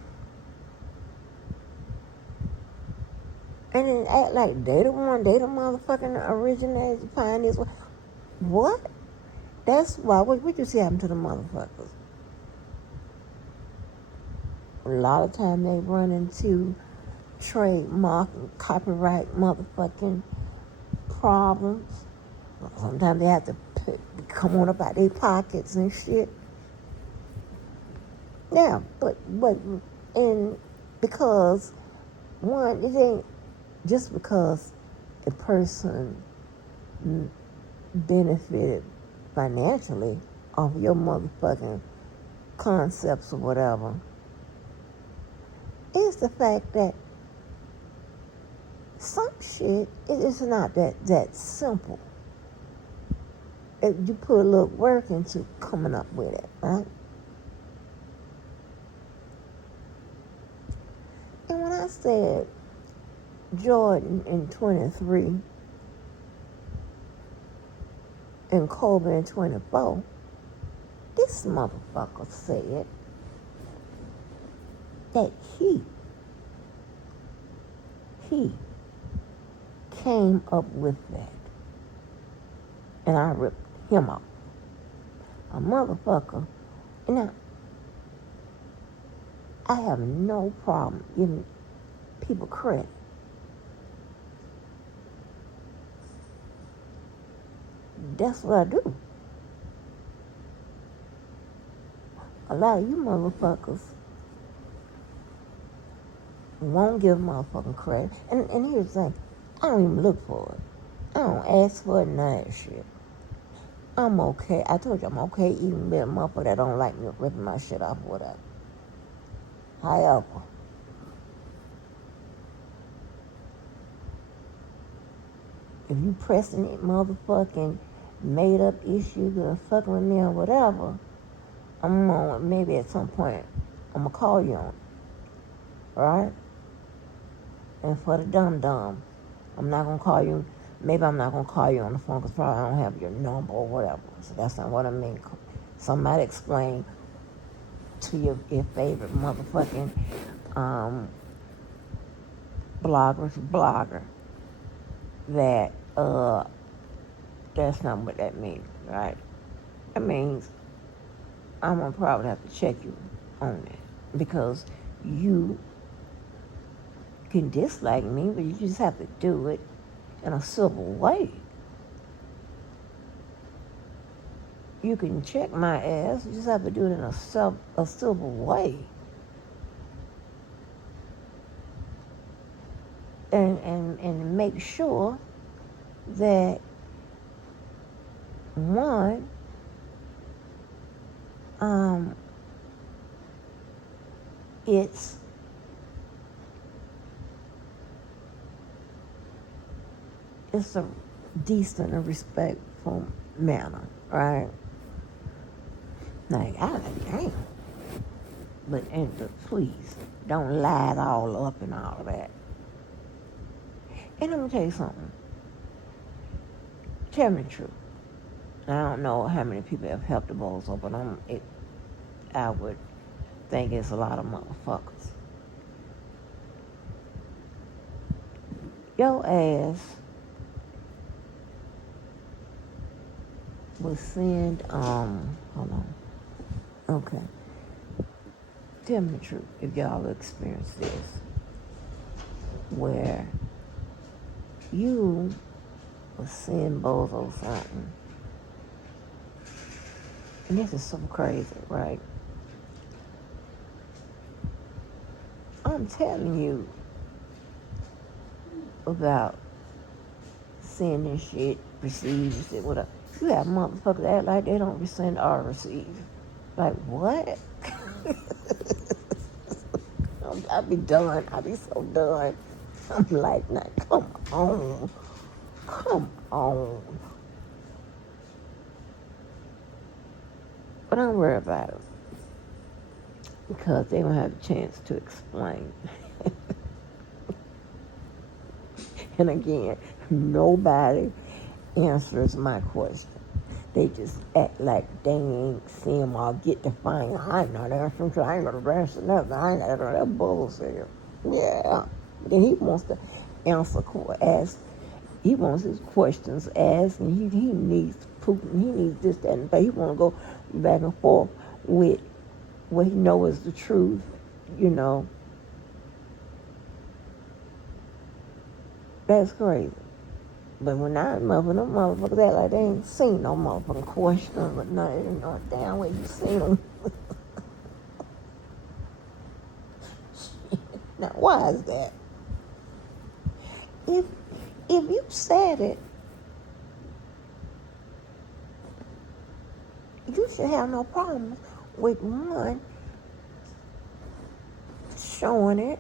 and then act like they the motherfucking originators, pioneers. What? That's why, what you see happen to the motherfuckers? A lot of time they run into trademark and copyright motherfucking problems. Sometimes they have to come on up out their pockets and shit. Yeah, but and because one, it ain't just because a person benefited financially off your motherfucking concepts or whatever. It's the fact that some shit, it's not that simple. You put a little work into coming up with it, right? And when I said Jordan in 23 and Kobe in 24, this motherfucker said that he came up with that. And I ripped him off. A motherfucker. Now, I have no problem giving people credit. That's what I do. A lot of you motherfuckers won't give motherfucking credit. And here's the thing. I don't even look for it. I don't ask for it, none of that shit. I'm okay. I told you I'm okay even with a motherfucker that don't like me ripping my shit off or whatever. However, if you pressing it motherfucking made up issue or fucking with me or whatever, I'm gonna, maybe at some point, I'm gonna call you on it. Right? And for the dumb, I'm not gonna call you. Maybe I'm not gonna call you on the phone because probably I don't have your number or whatever. So that's not what I mean. Somebody explain to your favorite motherfucking blogger that that's not what that means, right? That means I'm gonna probably have to check you on that because you can dislike me, but you just have to do it in a civil way. You can check my ass, you just have to do it in a civil way. And make sure that one, it's a decent and respectful manner, right? Like, I ain't. But please, don't lie it all up and all of that. And I'm gonna tell you something. Tell me the truth. I don't know how many people have helped the bozo, but I would think it's a lot of motherfuckers. Your ass will send, hold on. Okay. Tell me the truth if y'all experience this. Where you will send bozo something. And this is so crazy, right? I'm telling you about sending shit, receiving shit, whatever. You have motherfuckers that act like they don't send or receive. Like, what? I be done. I be so done. I'm like, nah, come on. Come on. But don't worry about it. Because they don't have a chance to explain. And again, nobody answers my question. They just act like they ain't seen them all get defined. I ain't not answering, so I ain't gonna answer nothing. I ain't gonna, that bullshit. Yeah. Then he wants to ask, he wants his questions asked, and he needs Putin, he needs this, that, and that. He want to go back and forth with what he knows is the truth, you know. That's crazy. But when them motherfuckers act like they ain't seen no motherfucking questions, but no, they didn't know damn way you seen them. Now, why is that? If you said it, you should have no problem with one showing it,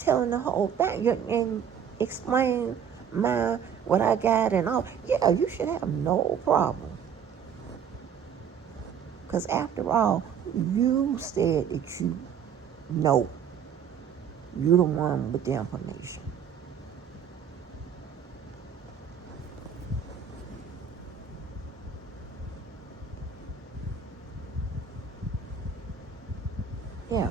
telling the whole thing and explain what I got and all. Yeah, you should have no problem. Because after all, you said that you know. You're the one with the information. Yeah.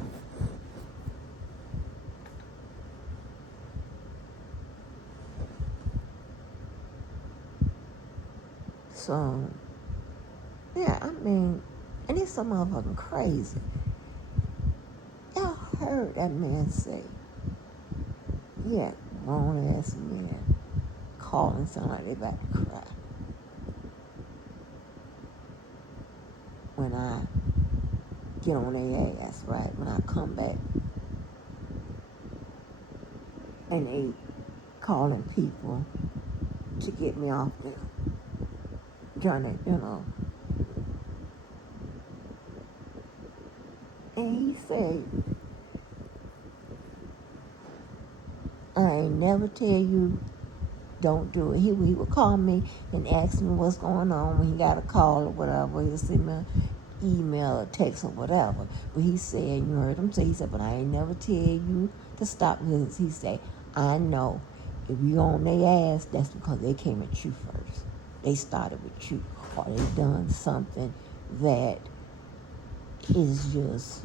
So, yeah, I mean, and it's so motherfucking crazy. Y'all heard that man say, yeah, grown ass man calling somebody they about to cry. When I get on their ass, right? When I come back and they calling people to get me off the journey, you know. And he said, I ain't never tell you don't do it. He would call me and ask me what's going on when he got a call or whatever. He'll send me an email or text or whatever. But he said, you heard him say, he said, but I ain't never tell you to stop because he said, I know if you on their ass, that's because they came at you first. They started with you or they done something that is just,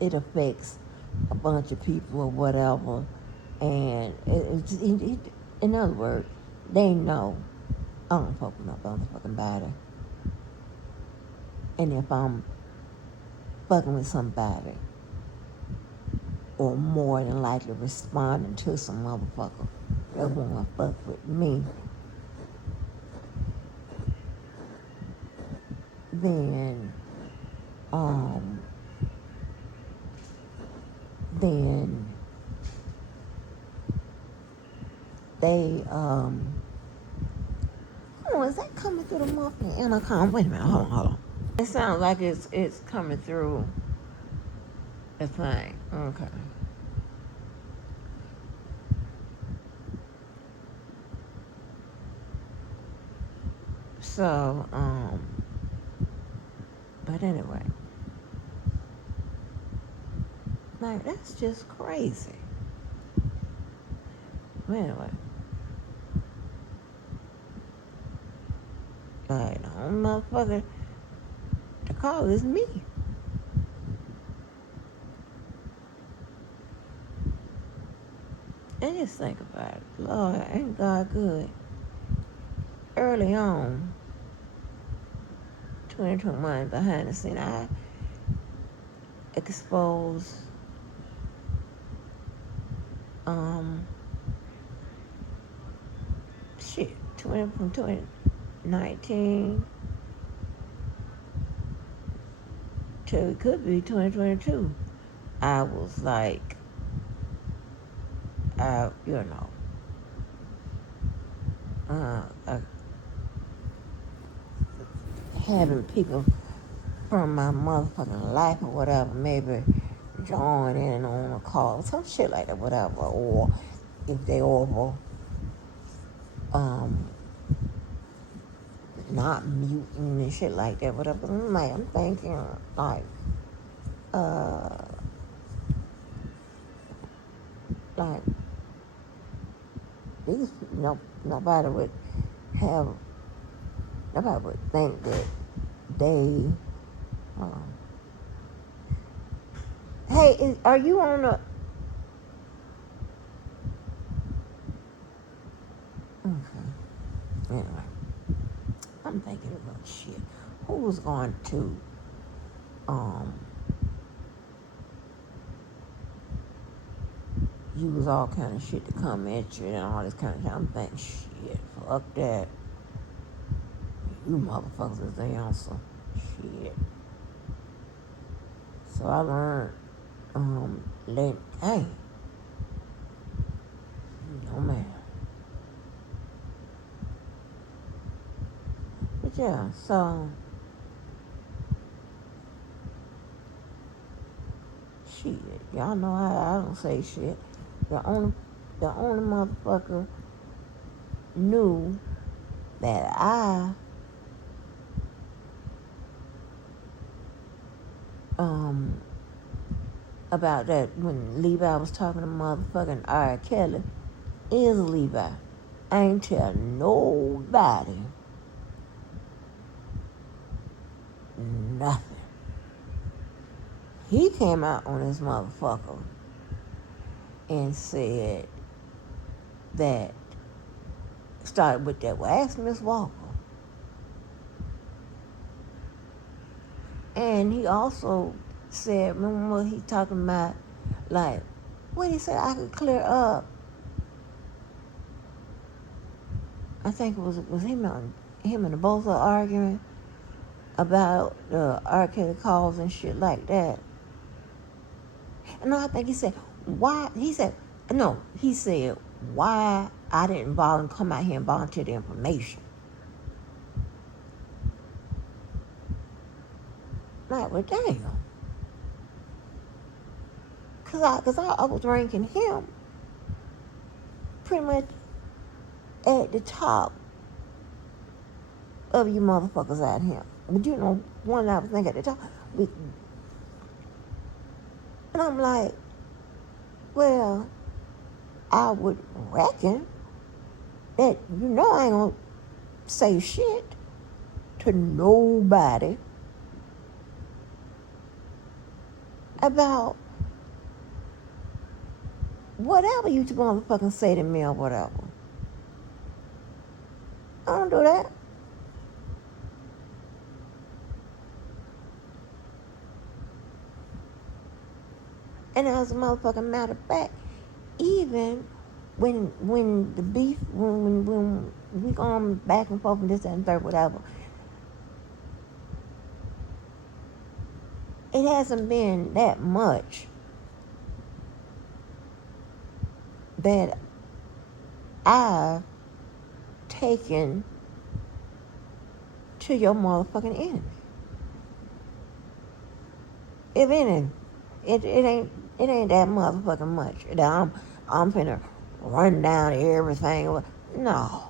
it affects a bunch of people or whatever. And in other words, they know I don't fuck with no motherfucking body. And if I'm fucking with somebody, or more than likely responding to some motherfucker that wanna fuck with me, then then they oh, is that coming through the motherfucking intercom? Wait a minute, hold on. It sounds like it's coming through the thing. Okay. So, but anyway, like that's just crazy. But anyway, like the only motherfucker to call is me. And just think about it. Lord, ain't God good? Early on, 2021, behind the scene, I exposed shit, from 2019 to it could be 2022. I was like, you know, having people from my motherfucking life or whatever, maybe join in on a call, some shit like that, whatever, or if they over not muting and shit like that, whatever. I'm thinking like uh like these nobody would have nobody would think that they hey, are you on a okay. Anyway, I'm thinking about shit. Who's going to use all kind of shit to come at you and all this kind of shit? I'm thinking shit, fuck that. You motherfuckers is the answer. Shit. So I learned hey, no man. But yeah, so shit. Y'all know I don't say shit. The only motherfucker knew that I about that when Levi was talking to motherfucking R. Kelly is Levi. I ain't tell nobody nothing. He came out on this motherfucker and said that, started with that, well, ask Miss Walker. And he also said, remember what he talking about, like, what he said, I could clear up. I think it was him and the both are arguing about the R. Kelly calls and shit like that. And I think he said, why, he said why I didn't come out here and volunteer the information. Like, well, damn. Cause I was ranking him pretty much at the top of you motherfuckers out here. But you know, one I was thinking at the top. And I'm like, well, I would reckon that, you know, I ain't gonna say shit to nobody about whatever you motherfucking say to me or whatever. I don't do that. And as a motherfucking matter of fact, even when the beef, when we going back and forth and this and third, whatever, it hasn't been that much that I've taken to your motherfucking enemy. If any, it ain't that motherfucking much that I'm finna run down everything. No.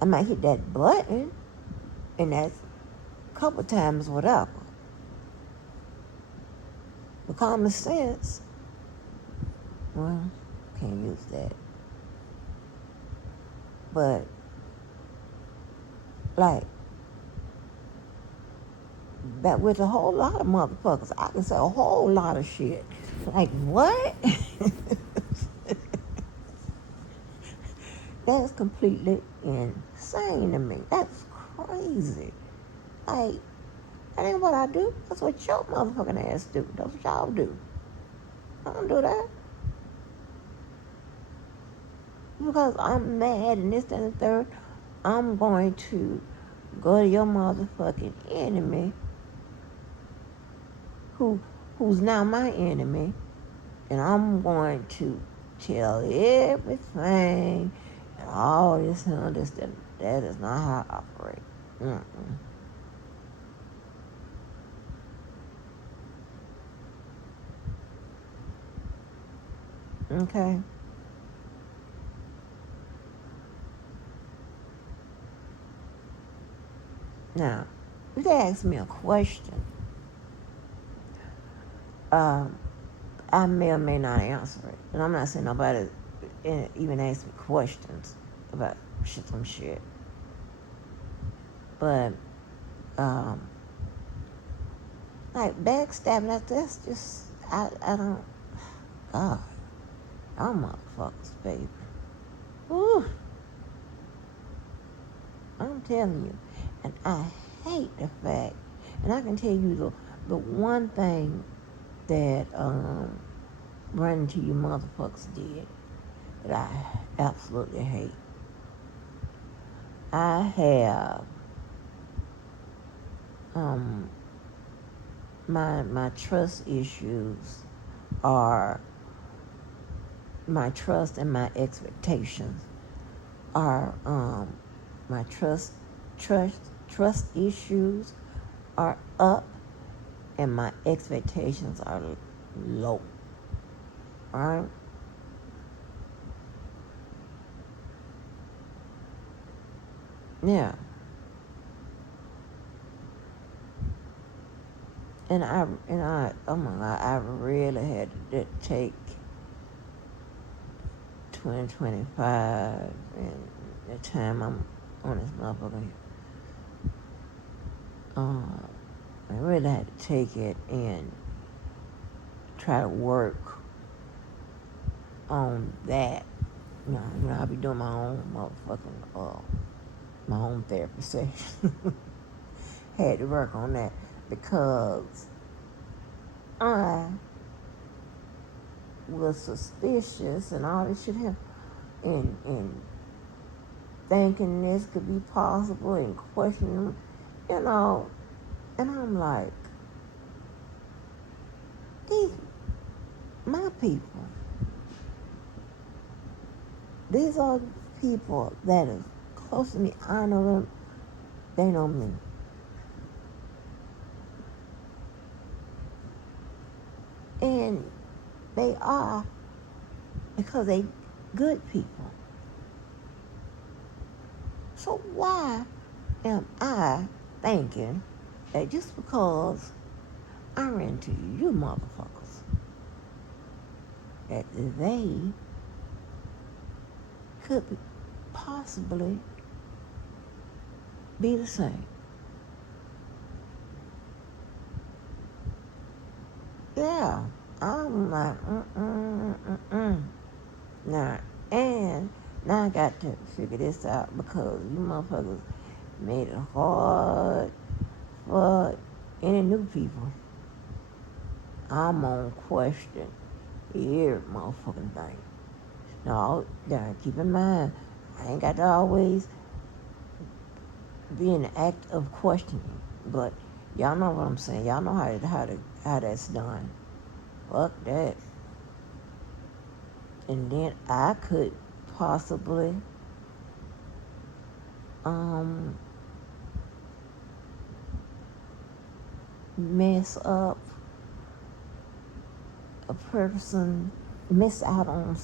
I might hit that button, and that's a couple times whatever. But common sense, well, can't use that. But, like, that with a whole lot of motherfuckers, I can say a whole lot of shit. Like, what? That's completely insane to me. That's crazy. Like, that ain't what I do. That's what your motherfucking ass do. That's what y'all do. I don't do that. Because I'm mad and this, that, and the third, I'm going to go to your motherfucking enemy, who's now my enemy, and I'm going to tell everything and all this and this. That is not how I operate. Okay? Now, if they ask me a question, I may or may not answer it. And I'm not saying nobody even ask me questions about some shit. But, like, backstabbing, that's just, I don't, God, I'm motherfuckers, baby. Whew. I'm telling you. And I hate the fact, and I can tell you the one thing that running to you motherfuckers did that I absolutely hate. I have my trust issues are, my trust and my expectations are my trust issues are up, and my expectations are low, right? Yeah. Oh my God, I really had to take 2025 and the time I'm on this motherfucker. I really had to take it and try to work on that. I'll be doing my own my own therapy session. Had to work on that because I was suspicious and all this shit happened, and thinking this could be possible and questioning, you know, and I'm like, these my people. These are people that are close to me. I know them. They know me. And they are because they good people. So why am I thinking that just because I ran into you motherfuckers that they could possibly be the same? Yeah, I'm like, Now, and now I got to figure this out because you motherfuckers made it hard for any new people. I'm on question every motherfucking thing. Now, keep in mind, I ain't got to always be in the act of questioning, but y'all know what I'm saying. Y'all know how that's done. Fuck that. And then I could possibly mess up a person, miss out on,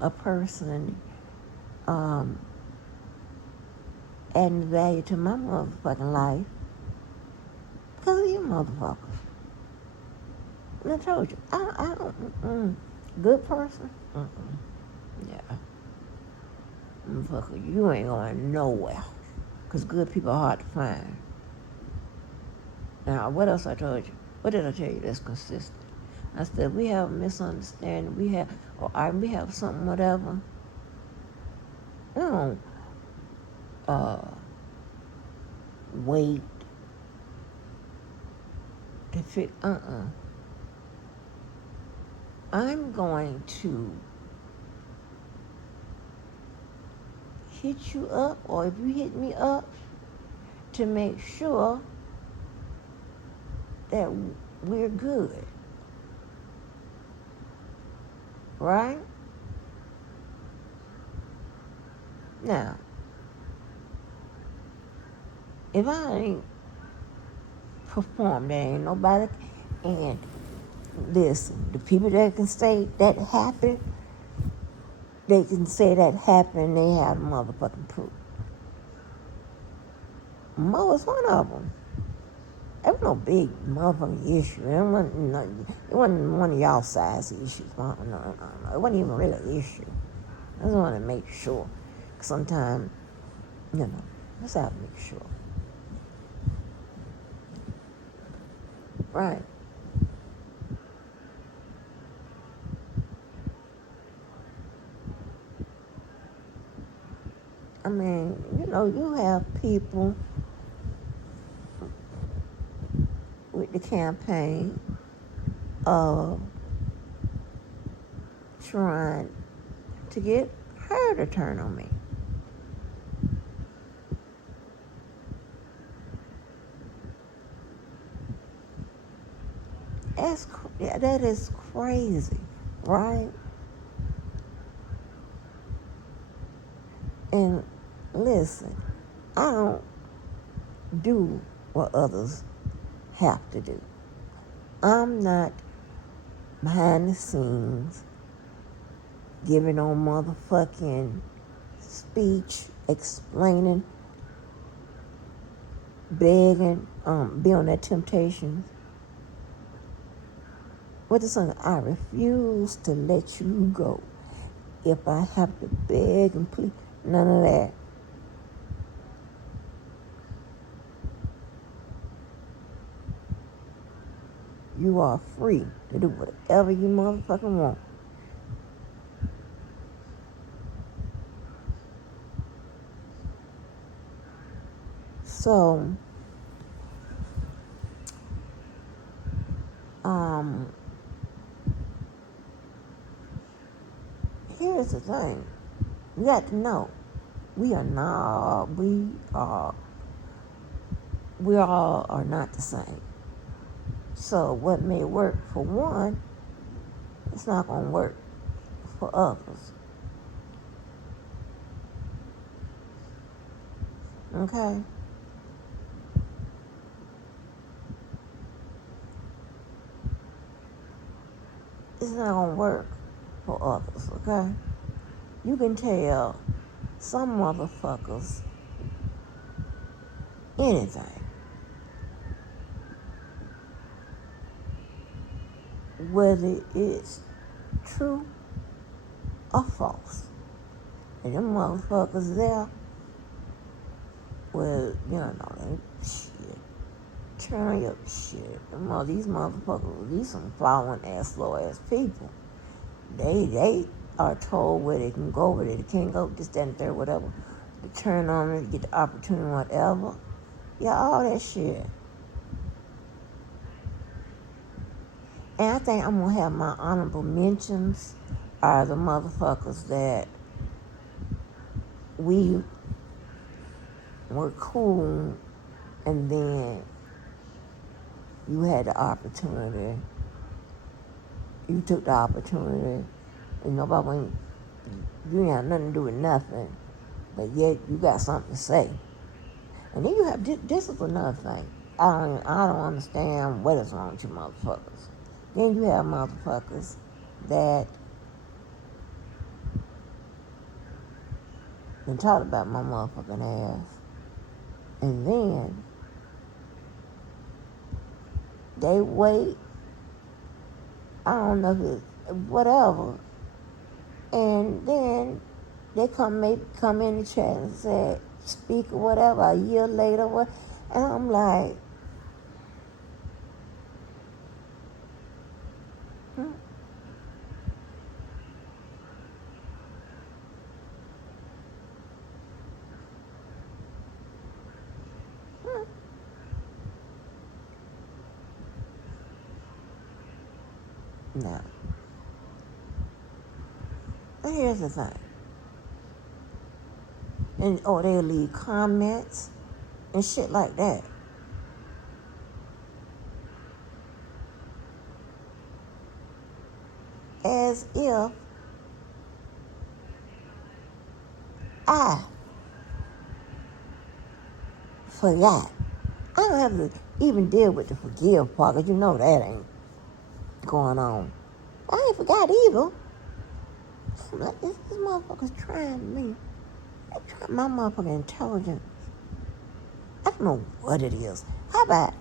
a person adding value to my motherfucking life because of you motherfuckers. And I told you, I don't, good person, yeah, motherfucker, you ain't going nowhere because good people are hard to find. Now, what else I told you? What did I tell you that's consistent? I said, we have a misunderstanding, we have something, whatever. We don't wait to fit, I'm going to hit you up, or if you hit me up, to make sure that we're good. Right? Now, if I ain't performed, there ain't nobody. And listen, the people that can say that happened, they can say that happened, they have motherfucking proof. Mo is one of them. It was no big motherfucking issue. It wasn't one of y'all size issues. No. It wasn't even really an issue. I just want to make sure. Sometimes, just have to make sure. Right. I mean, you have people with the campaign of trying to get her to turn on me. That is crazy, right? And listen, I don't do what others have to do. I'm not behind the scenes giving no motherfucking speech, explaining, begging, be on that temptation. What the song? I refuse to let you go. If I have to beg and plead, none of that. You are free to do whatever you motherfucking want. So, here's the thing. You got to know, we all are not the same. So what may work for one, it's not going to work for others. Okay? It's not going to work for others, okay? You can tell some motherfuckers anything, whether it's true or false. And them motherfuckers there, well, they shit. Turn up shit. These motherfuckers, these some following ass, slow ass people. They are told where they can go, where they can't go, this, that, and third, whatever. To turn on it, get the opportunity, whatever. Yeah, all that shit. And I think I'm going to have my honorable mentions are the motherfuckers that we were cool, and then you had the opportunity. You took the opportunity, and nobody, you ain't have nothing to do with nothing, but yet you got something to say. And then you have, this is another thing. I don't understand what is wrong with you motherfuckers. Then you have motherfuckers that been talked about my motherfucking ass, and then they wait. I don't know if it's whatever, and then they come in the chat and say speak or whatever a year later, and I'm like, hmm. No. And here's the thing. And they'll leave comments and shit like that. As if I forgot. I don't have to even deal with the forgive part, because you know that ain't going on. I ain't forgot either. I'm like, this motherfucker's trying me. They trying my motherfucking intelligence. I don't know what it is. How about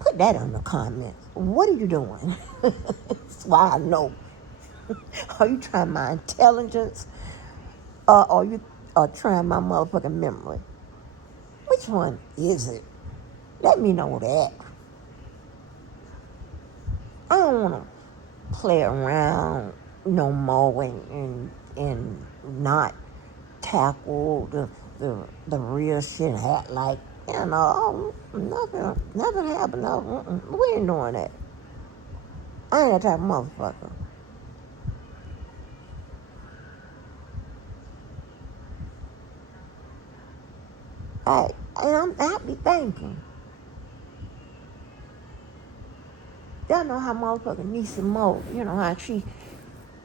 put that in the comments? What are you doing? That's why I know. Are you trying my intelligence? Or are you trying my motherfucking memory? Which one is it? Let me know that. I don't want to play around no more and not tackle the real shit and act like, nothing happened. No, we ain't doing that. I ain't that type of motherfucker. And I be thinking, y'all know how motherfucking Nisa Mo, how she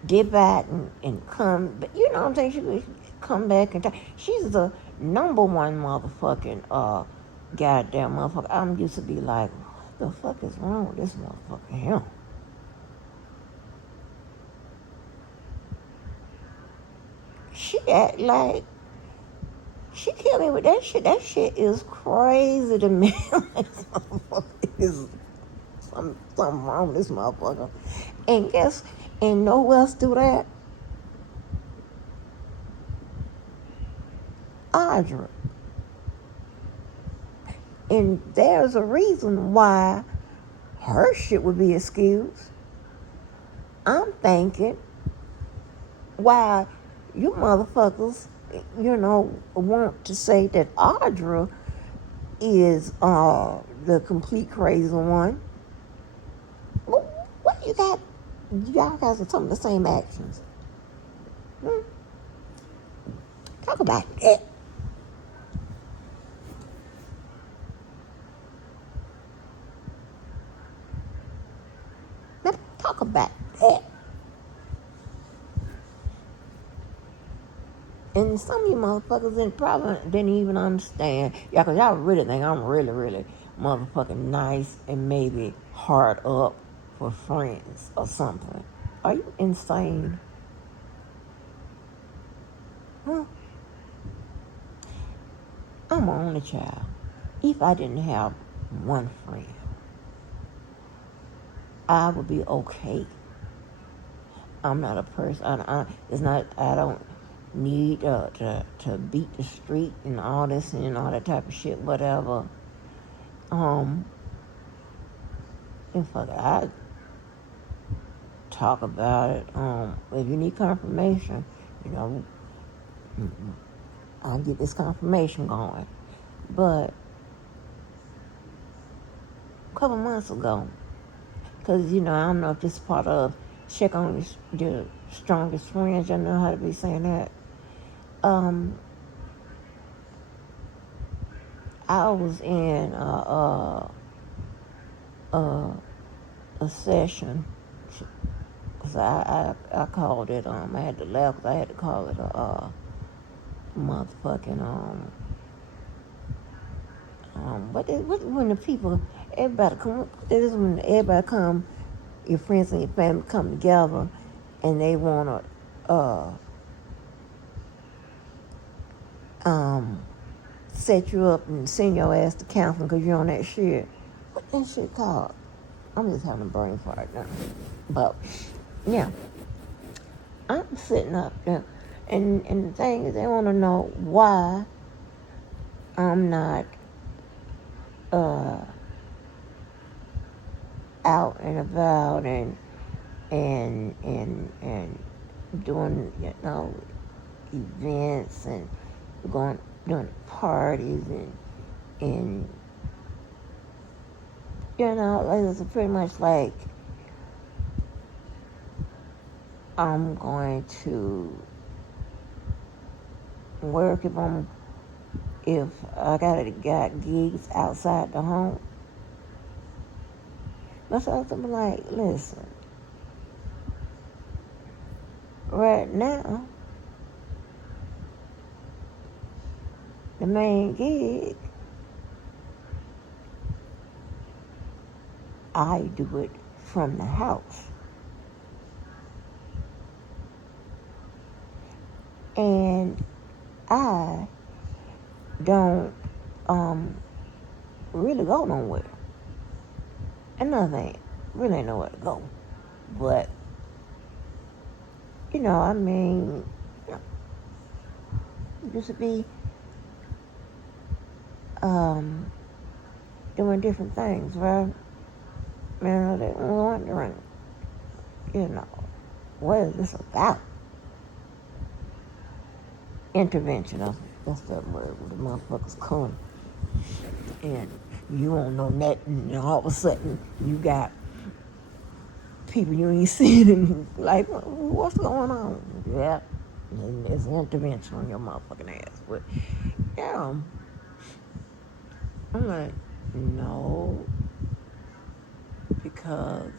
dip out and come, but you know what I'm saying? She would come back and talk. She's the number one motherfucking goddamn motherfucker. I'm used to be like, what The fuck is wrong with this motherfucker here? She act like she killed me with that shit. That shit is crazy to me. Is something wrong with this motherfucker. And guess, and know who else do that? Audra. And there's a reason why her shit would be excused. I'm thinking, why you motherfuckers, want to say that Audra is the complete crazy one. What you got? Y'all guys are some of the same actions. Talk about that. Now talk about that. And some of you motherfuckers probably didn't even understand. Yeah, because y'all really think I'm really, really motherfucking nice and maybe hard up for friends or something. Are you insane? Huh? I'm an only child. If I didn't have one friend, I would be okay. I'm not a person. It's not. I don't need to beat the street and all this and all that type of shit. Whatever. And fuck it, I talk about it. If you need confirmation, I'll get this confirmation going. But a couple months ago, because I don't know if this is part of check on your strongest friends. You know how to be saying that. I was in a session. Cause I called it. I had to laugh. Cause I had to call it a motherfucking what when the people, everybody come. This is when everybody come. Your friends and your family come together, and they wanna set you up and send your ass to counseling because you're on that shit. What that shit called? I'm just having a brain fart now. But yeah, I'm sitting up there, and the thing is, they want to know why I'm not out and about and doing events and doing parties and it's pretty much like I'm going to work if I got gigs outside the home. But so I'm like, listen, right now, the main gig, I do it from the house. And I don't really go nowhere. Another thing, really ain't nowhere to go. But, just to be doing different things, right? They're wondering, what is this about? Intervention, that's that word where the motherfuckers come. And you don't know nothing, and all of a sudden you got people you ain't seen, and like, what's going on? Yeah, and there's an intervention on your motherfucking ass. But yeah, I'm like, no, because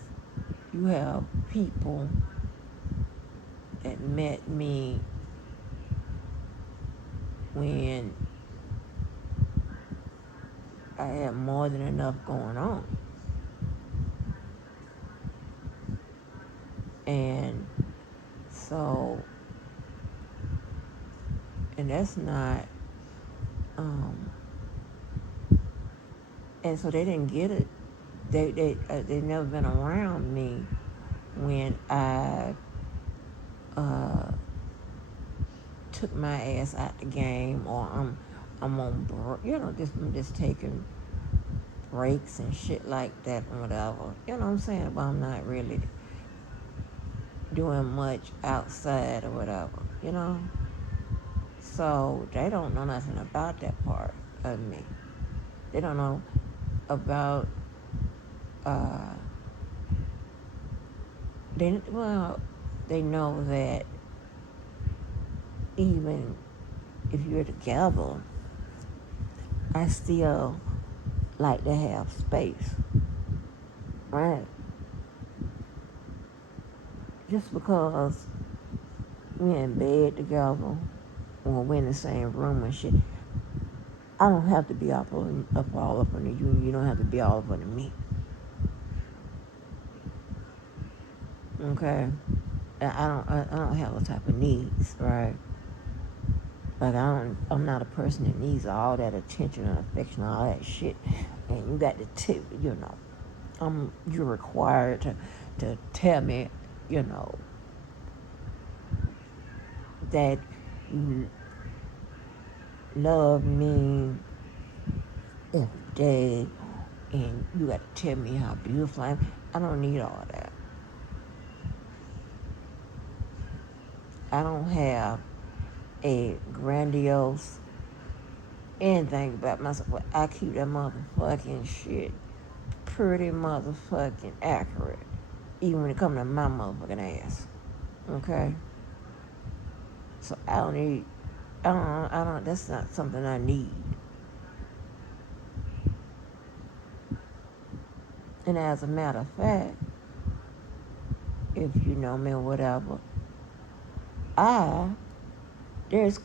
you have people that met me when I had more than enough going on. And so, and that's not, um, and so they didn't get it. They never been around me when I uh, took my ass out the game, or I'm on I'm just taking breaks and shit like that and whatever. You know what I'm saying? But I'm not really doing much outside or whatever. You know. So they don't know nothing about that part of me. They don't know about uh, they know that even if you're together, I still like to have space, right? Just because we're in bed together or we're in the same room and shit, I don't have to be all up under you, and you don't have to be all up under me. Okay? I don't have those type of needs, right? Like I'm not a person that needs all that attention and affection, all that shit. And you got to tip, you're required to tell me, you know, that you love me every day, and you got to tell me how beautiful I am. I don't need all of that. I don't have a grandiose anything about myself, but I keep that motherfucking shit pretty motherfucking accurate, even when it comes to my motherfucking ass. Okay? So I don't, that's not something I need. And as a matter of fact, if you know me or whatever, I, there's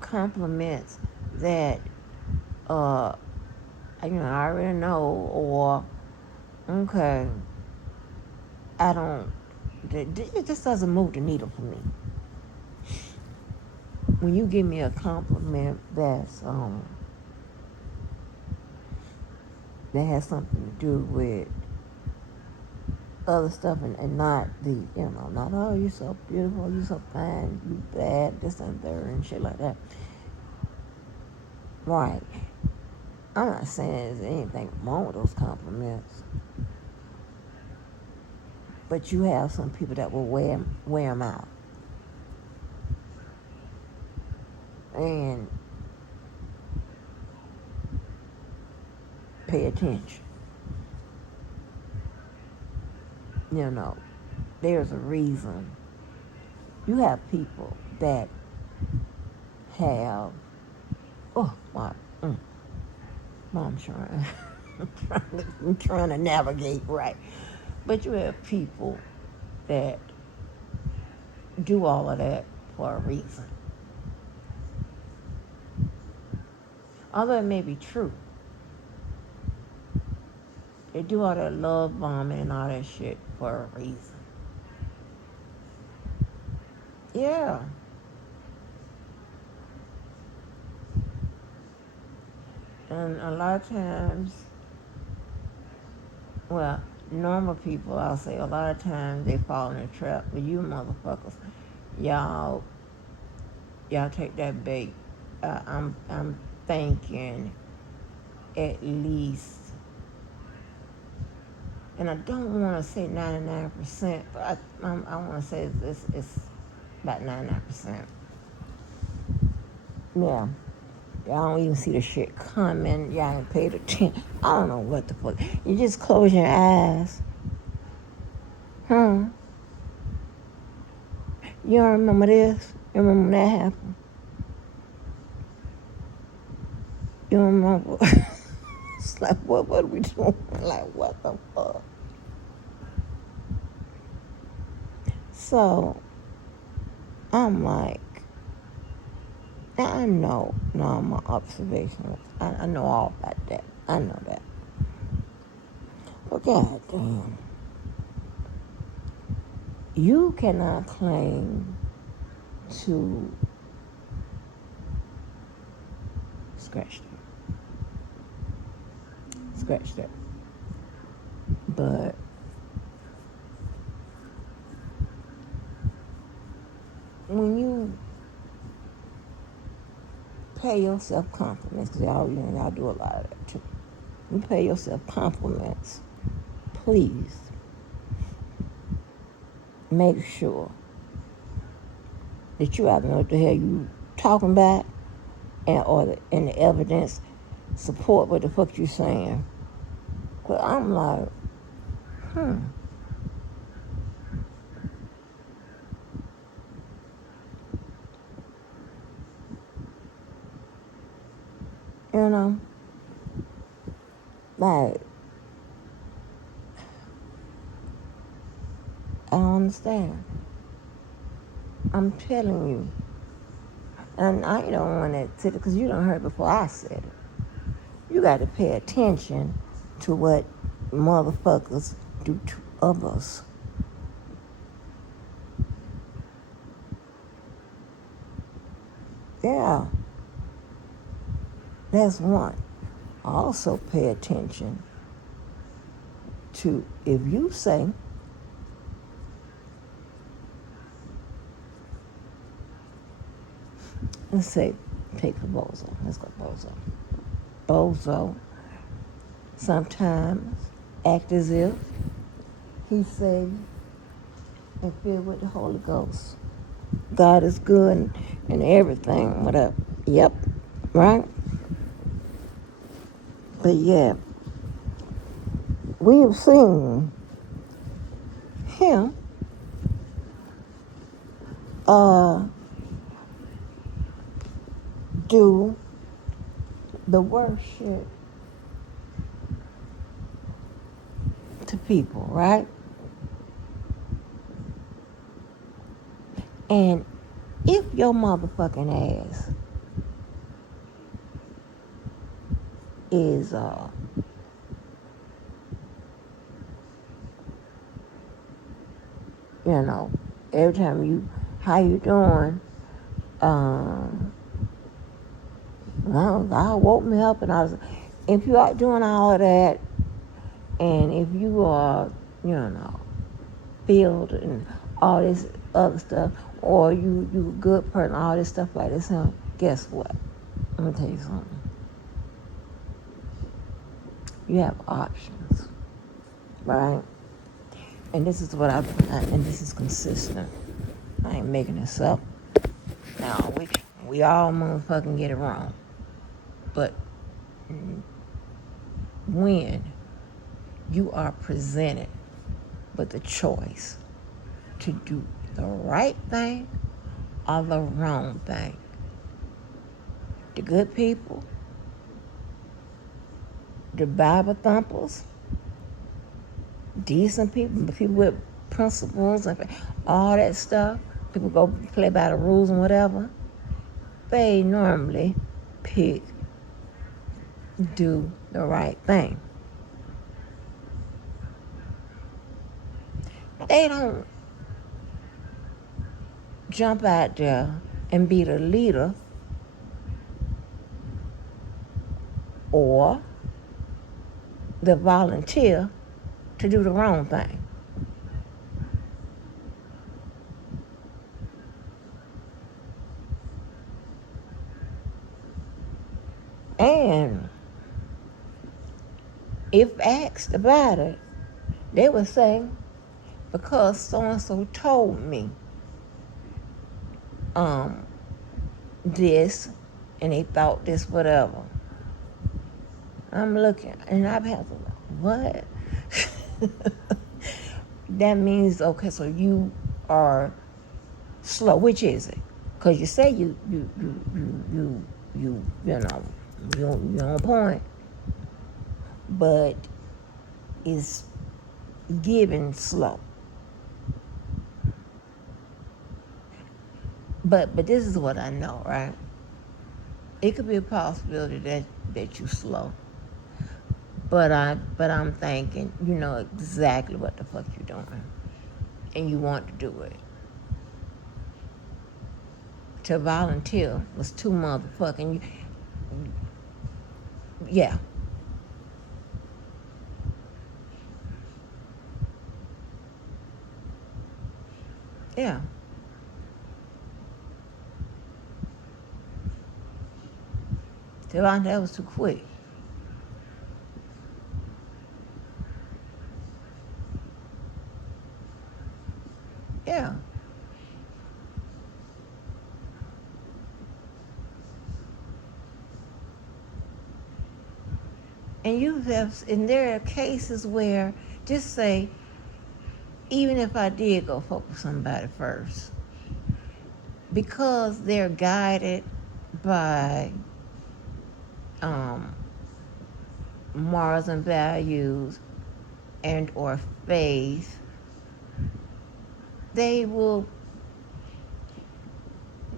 compliments that, I already know, or, okay, I don't, it just doesn't move the needle for me. When you give me a compliment that has something to do with other stuff, and not not, oh, you're so beautiful, you're so fine, you bad, this and that and shit like that. Right. I'm not saying there's anything wrong with those compliments, but you have some people that will wear them out. And pay attention. There's a reason. You have people that have, oh, my, I'm trying, I'm trying to navigate right. But you have people that do all of that for a reason. Although it may be true. They do all that love bombing and all that shit for a reason. Yeah. And a lot of times, well, normal people, I'll say, a lot of times they fall in a trap. But you motherfuckers, y'all take that bait. I'm thinking at least, and I don't want to say 99%, but I want to say it's about 99%. Yeah. Y'all don't even see the shit coming. Y'all ain't paid attention. I don't know what the fuck. You just close your eyes. Huh? You don't remember this? You remember when that happened? You don't remember? It's like, what are we doing? Like, what the fuck? So, I'm like, I know my observations. I know all about that. I know that. But goddamn. You cannot claim to scratch that. But when you pay yourself compliments, because y'all do a lot of that too. You pay yourself compliments, please make sure that you either know what the hell you talking about and the evidence support what the fuck you saying. But I'm like, you know, like, I don't understand. I'm telling you. And I don't want to sit it because you don't heard before I said it. You got to pay attention to what motherfuckers do to others. Yeah, that's one. Also pay attention to if you say, let's say, take a bozo. Let's go bozo. Bozo sometimes act as if he's saved and filled with the Holy Ghost. God is good and everything, whatever. Yep, right? But yeah, we have seen him do the worst shit to people, right? And if your motherfucking ass is you know, every time how you doing, God woke me up and if you are doing all of that, and if you are, filled and all this other stuff, or you a good person, all this stuff like this, guess what? Let me tell you something. You have options, right? And this is and this is consistent. I ain't making this up. Now, we all motherfucking get it wrong. But when you are presented with the choice to do the right thing or the wrong thing, the good people, the Bible thumpers, decent people with principles and all that stuff, people go play by the rules and whatever, they normally pick do the right thing. They don't jump out there and be the leader or the volunteer to do the wrong thing. And if asked about it, they would say, because so-and-so told me this, and they thought this, whatever. I'm looking, and I've had to, what? That means, okay, so you are slow. Which is it? Because you say you're on point, but it's given slow. But this is what I know, right? It could be a possibility that you slow. But I'm thinking, you know exactly what the fuck you're doing. and you want to do it. To volunteer was too motherfucking. Yeah. Yeah. To volunteer was too quick. Yeah. And you have, and there are cases where, just say, even if I did go fuck with somebody first, because they're guided by morals and values and or faith, they wouldn't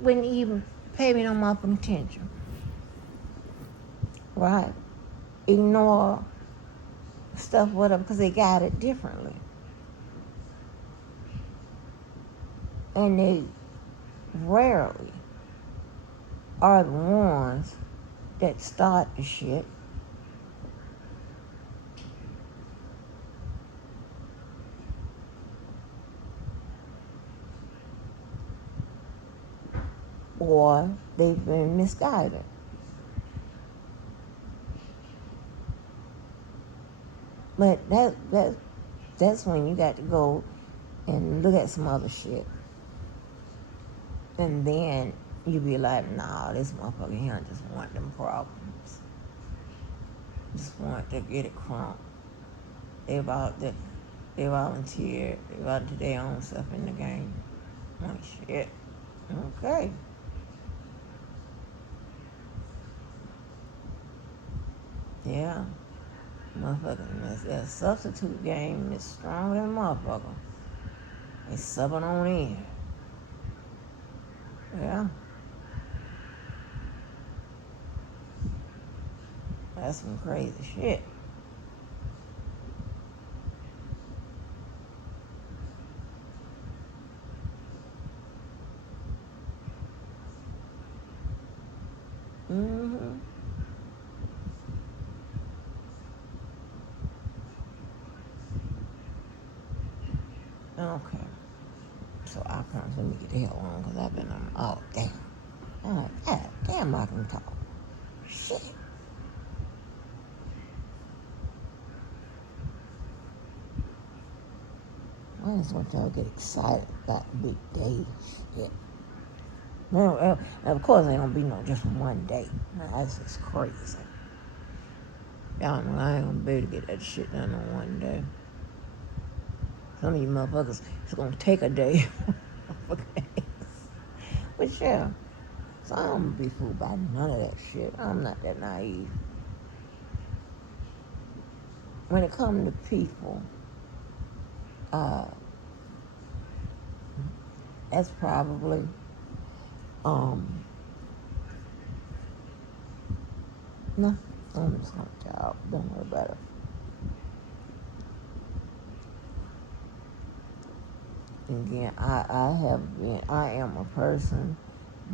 even pay me no motherfucking attention. Right? Ignore stuff, whatever, because they got it differently. And they rarely are the ones that start the shit. Or they've been misguided. But that's when you got to go and look at some other shit. And then you be like, nah, this motherfucker here just want them problems. Just want to get it crunk. They volunteered. They volunteered their own stuff in the game. Like shit. Okay. Yeah. Motherfucker, that substitute game is stronger than motherfucker. They subbing on in. Yeah. That's some crazy shit. Mm-hmm. Okay. So I promise, let me get the hell on because I've been on. Oh, damn. I'm like, God damn, I can talk. Shit. Why just want y'all get excited about the big day shit? No, of course, ain't gonna be no just one day. That's just crazy. Y'all know I ain't gonna be able to get that shit done on one day. Some of you motherfuckers, it's gonna take a day. Okay. But yeah, so I don't be fooled by none of that shit. I'm not that naive. When it comes to people, uh, that's probably no, I'm just gonna job. Don't worry about it. And again, I am a person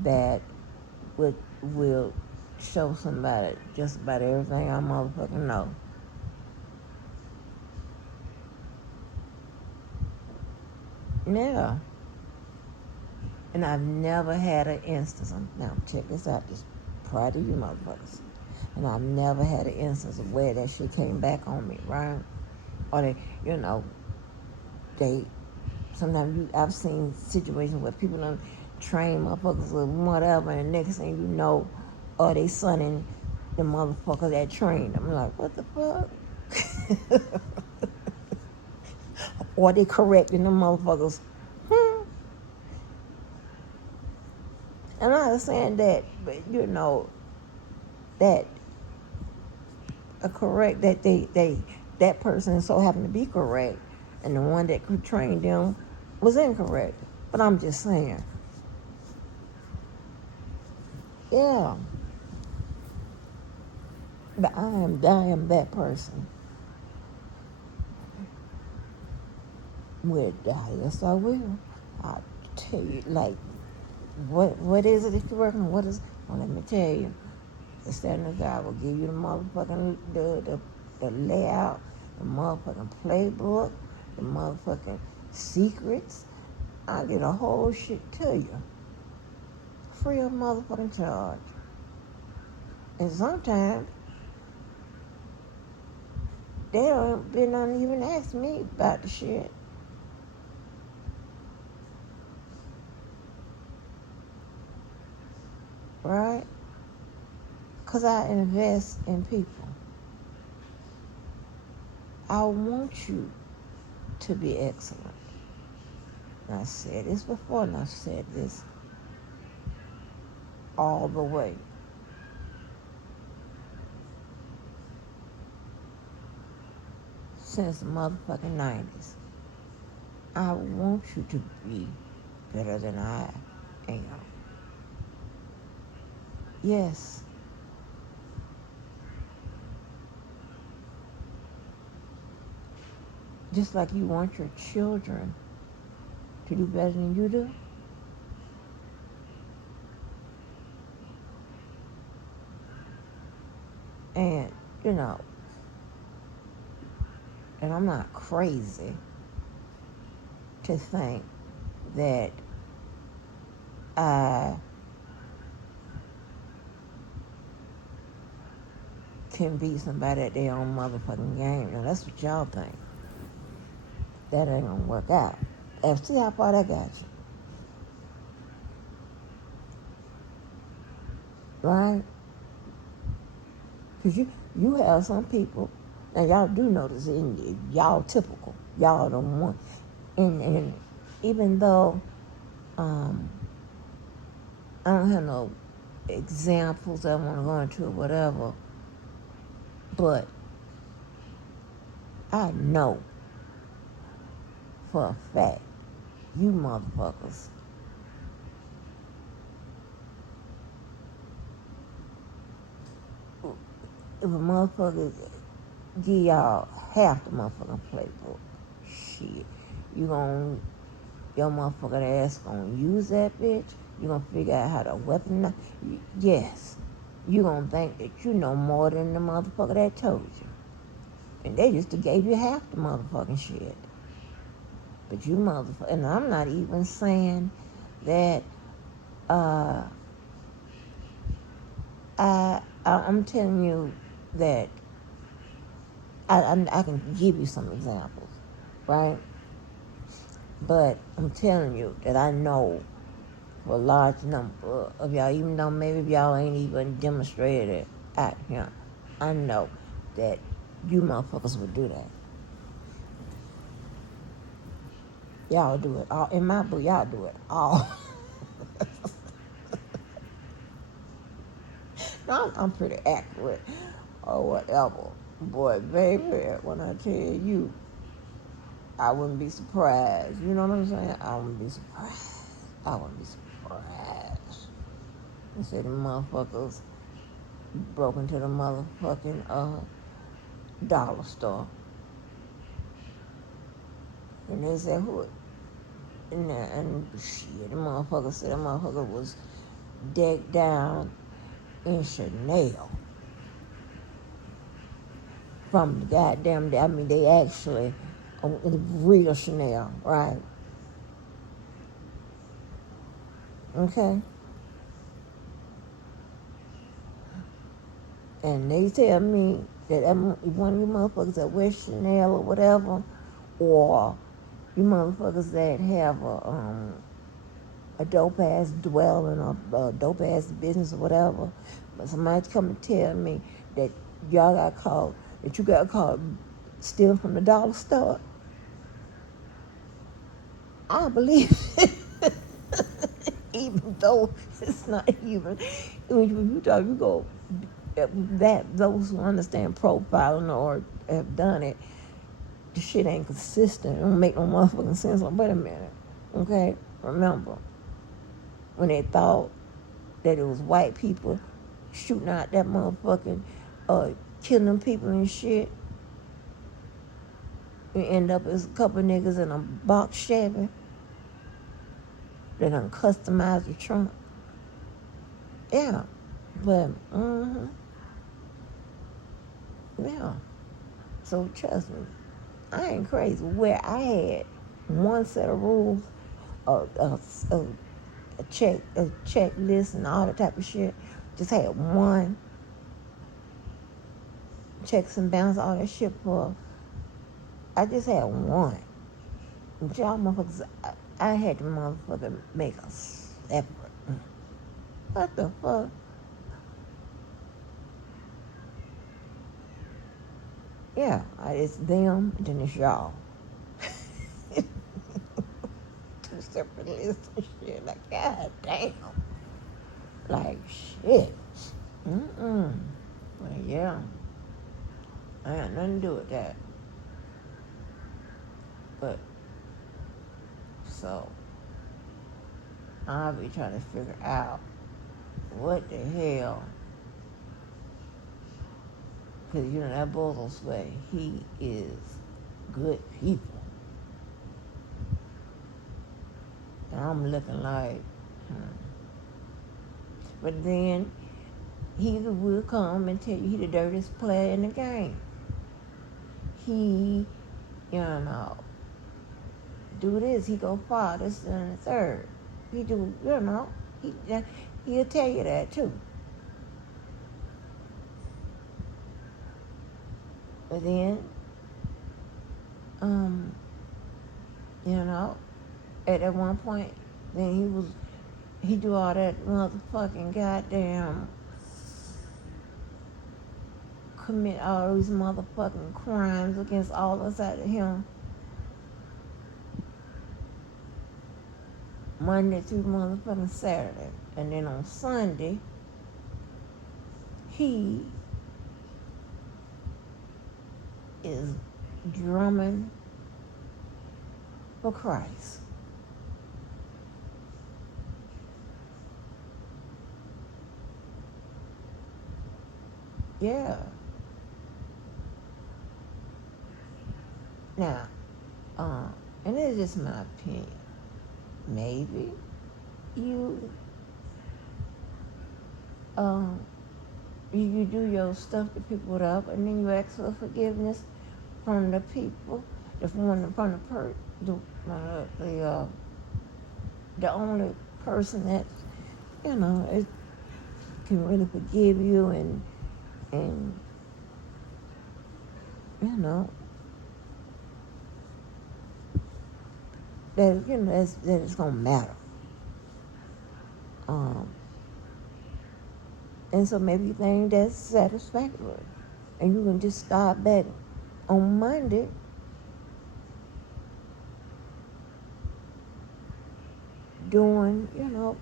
that will show somebody just about everything I motherfucking know. Yeah. And I've never had an instance. Now check this out, just prior to you motherfuckers. And I've never had an instance of where that shit came back on me, right? Or they, they sometimes I've seen situations where people don't train motherfuckers or whatever, and the next thing you know, they sonning the motherfucker that trained them. I'm like, what the fuck? Or they correcting the motherfuckers. I'm not saying that, but that a correct that that person so happened to be correct, and the one that could train them was incorrect. But I'm just saying, yeah. But I am that person Well, yes, I will. I'll tell you, like, what is it that you're working on? What is, well, let me tell you. The standard guy will give you the motherfucking, the layout, the motherfucking playbook, the motherfucking secrets. I get a whole shit to you. Free of motherfucking charge. And sometimes, they don't even ask me about the shit. Right? Because I invest in people. I want you to be excellent. And I said this before, and I've said this all the way. Since the motherfucking 90s. I want you to be better than I am. Yes. Just like you want your children to do better than you do. And, you know, and I'm not crazy to think that I can beat somebody at their own motherfucking game. Now, that's what y'all think. That ain't gonna work out. And see how far that got you. Right? Because you have some people, and y'all do notice it, y'all typical. Y'all don't want. And even though I don't have no examples I want to go into or whatever, but I know for a fact, you motherfuckers, if a motherfucker give y'all half the motherfucking playbook, shit, your motherfucking ass gonna use that bitch, you gonna figure out how to weaponize, yes, you gonna think that you know more than the motherfucker that told you. And they just gave you half the motherfucking shit. But you motherfucker, and I'm not even saying that, I'm telling you that I can give you some examples, right? But I'm telling you that I know for a large number of y'all, even though maybe y'all ain't even demonstrated it out here, I know that you motherfuckers would do that. Y'all do it all. In my book, y'all do it all. No, I'm pretty accurate or whatever. Boy, baby, when I tell you, I wouldn't be surprised. You know what I'm saying? I wouldn't be surprised. I wouldn't be surprised. They said the motherfuckers broke into the motherfucking dollar store. And they said, who? And shit, the motherfucker said the motherfucker was decked down in Chanel. From the goddamn, I mean, they actually, real Chanel, right? Okay? And they tell me that one of you motherfuckers that wear Chanel or whatever, or you motherfuckers that have a dope ass dwelling or a dope ass business or whatever, but somebody come and tell me that y'all got caught, that you got caught stealing from the dollar store, I believe it. Even though it's not even, when you talk, you go, that those who understand profiling or have done it, the shit ain't consistent. It don't make no motherfucking sense. Like, wait a minute, okay? Remember, when they thought that it was white people shooting out that motherfucking, killing them people and shit, You end up as a couple niggas in a box Chevy. They done customize the trunk. Yeah. But, yeah. So trust me, I ain't crazy. Where I had one set of rules, a checklist and all that type of shit. Just had one checks and balance, all that shit for. I just had one. Y'all motherfuckers, I had to motherfucker make a separate. What the fuck? Yeah, it's them, and then it's y'all. Two separate lists of shit. Like, god damn. Like, shit. But yeah, I got nothing to do with that. But, so, I'll be trying to figure out what the hell. Because, you know, that Bozo's way, he is good people. And I'm looking like, But then, he will come and tell you he the dirtiest player in the game. He, you know, do this, he go far, this and the third. He do, you know, he'll tell you that too. But then, you know, at that one point, then he do all that motherfucking goddamn, commit all these motherfucking crimes against all of us out of him. Monday through motherfucking Saturday. And then on Sunday, he is drumming for Christ. Yeah. Now, and it's just my opinion. Maybe you you do your stuff to people up, and then you ask for forgiveness from the people, the only person that you know it can really forgive you and you know that that it's gonna matter. And so maybe you think that's satisfactory, and you can just start back on Monday. Doing the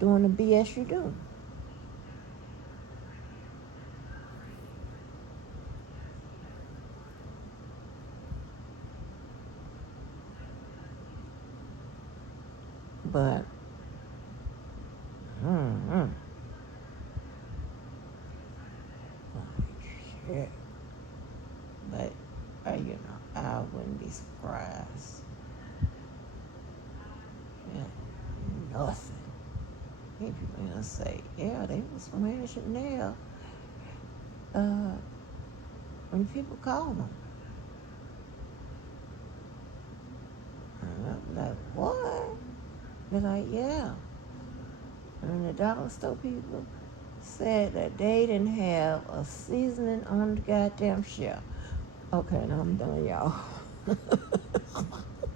BS you do. But, shit. But, I wouldn't be surprised. Yeah, nothing. People gonna say, yeah, they was wearing Chanel. When people call them. And I'm like, what? They're like, yeah. And the dollar store people said that they didn't have a seasoning on the goddamn shelf. Okay, now I'm done, y'all.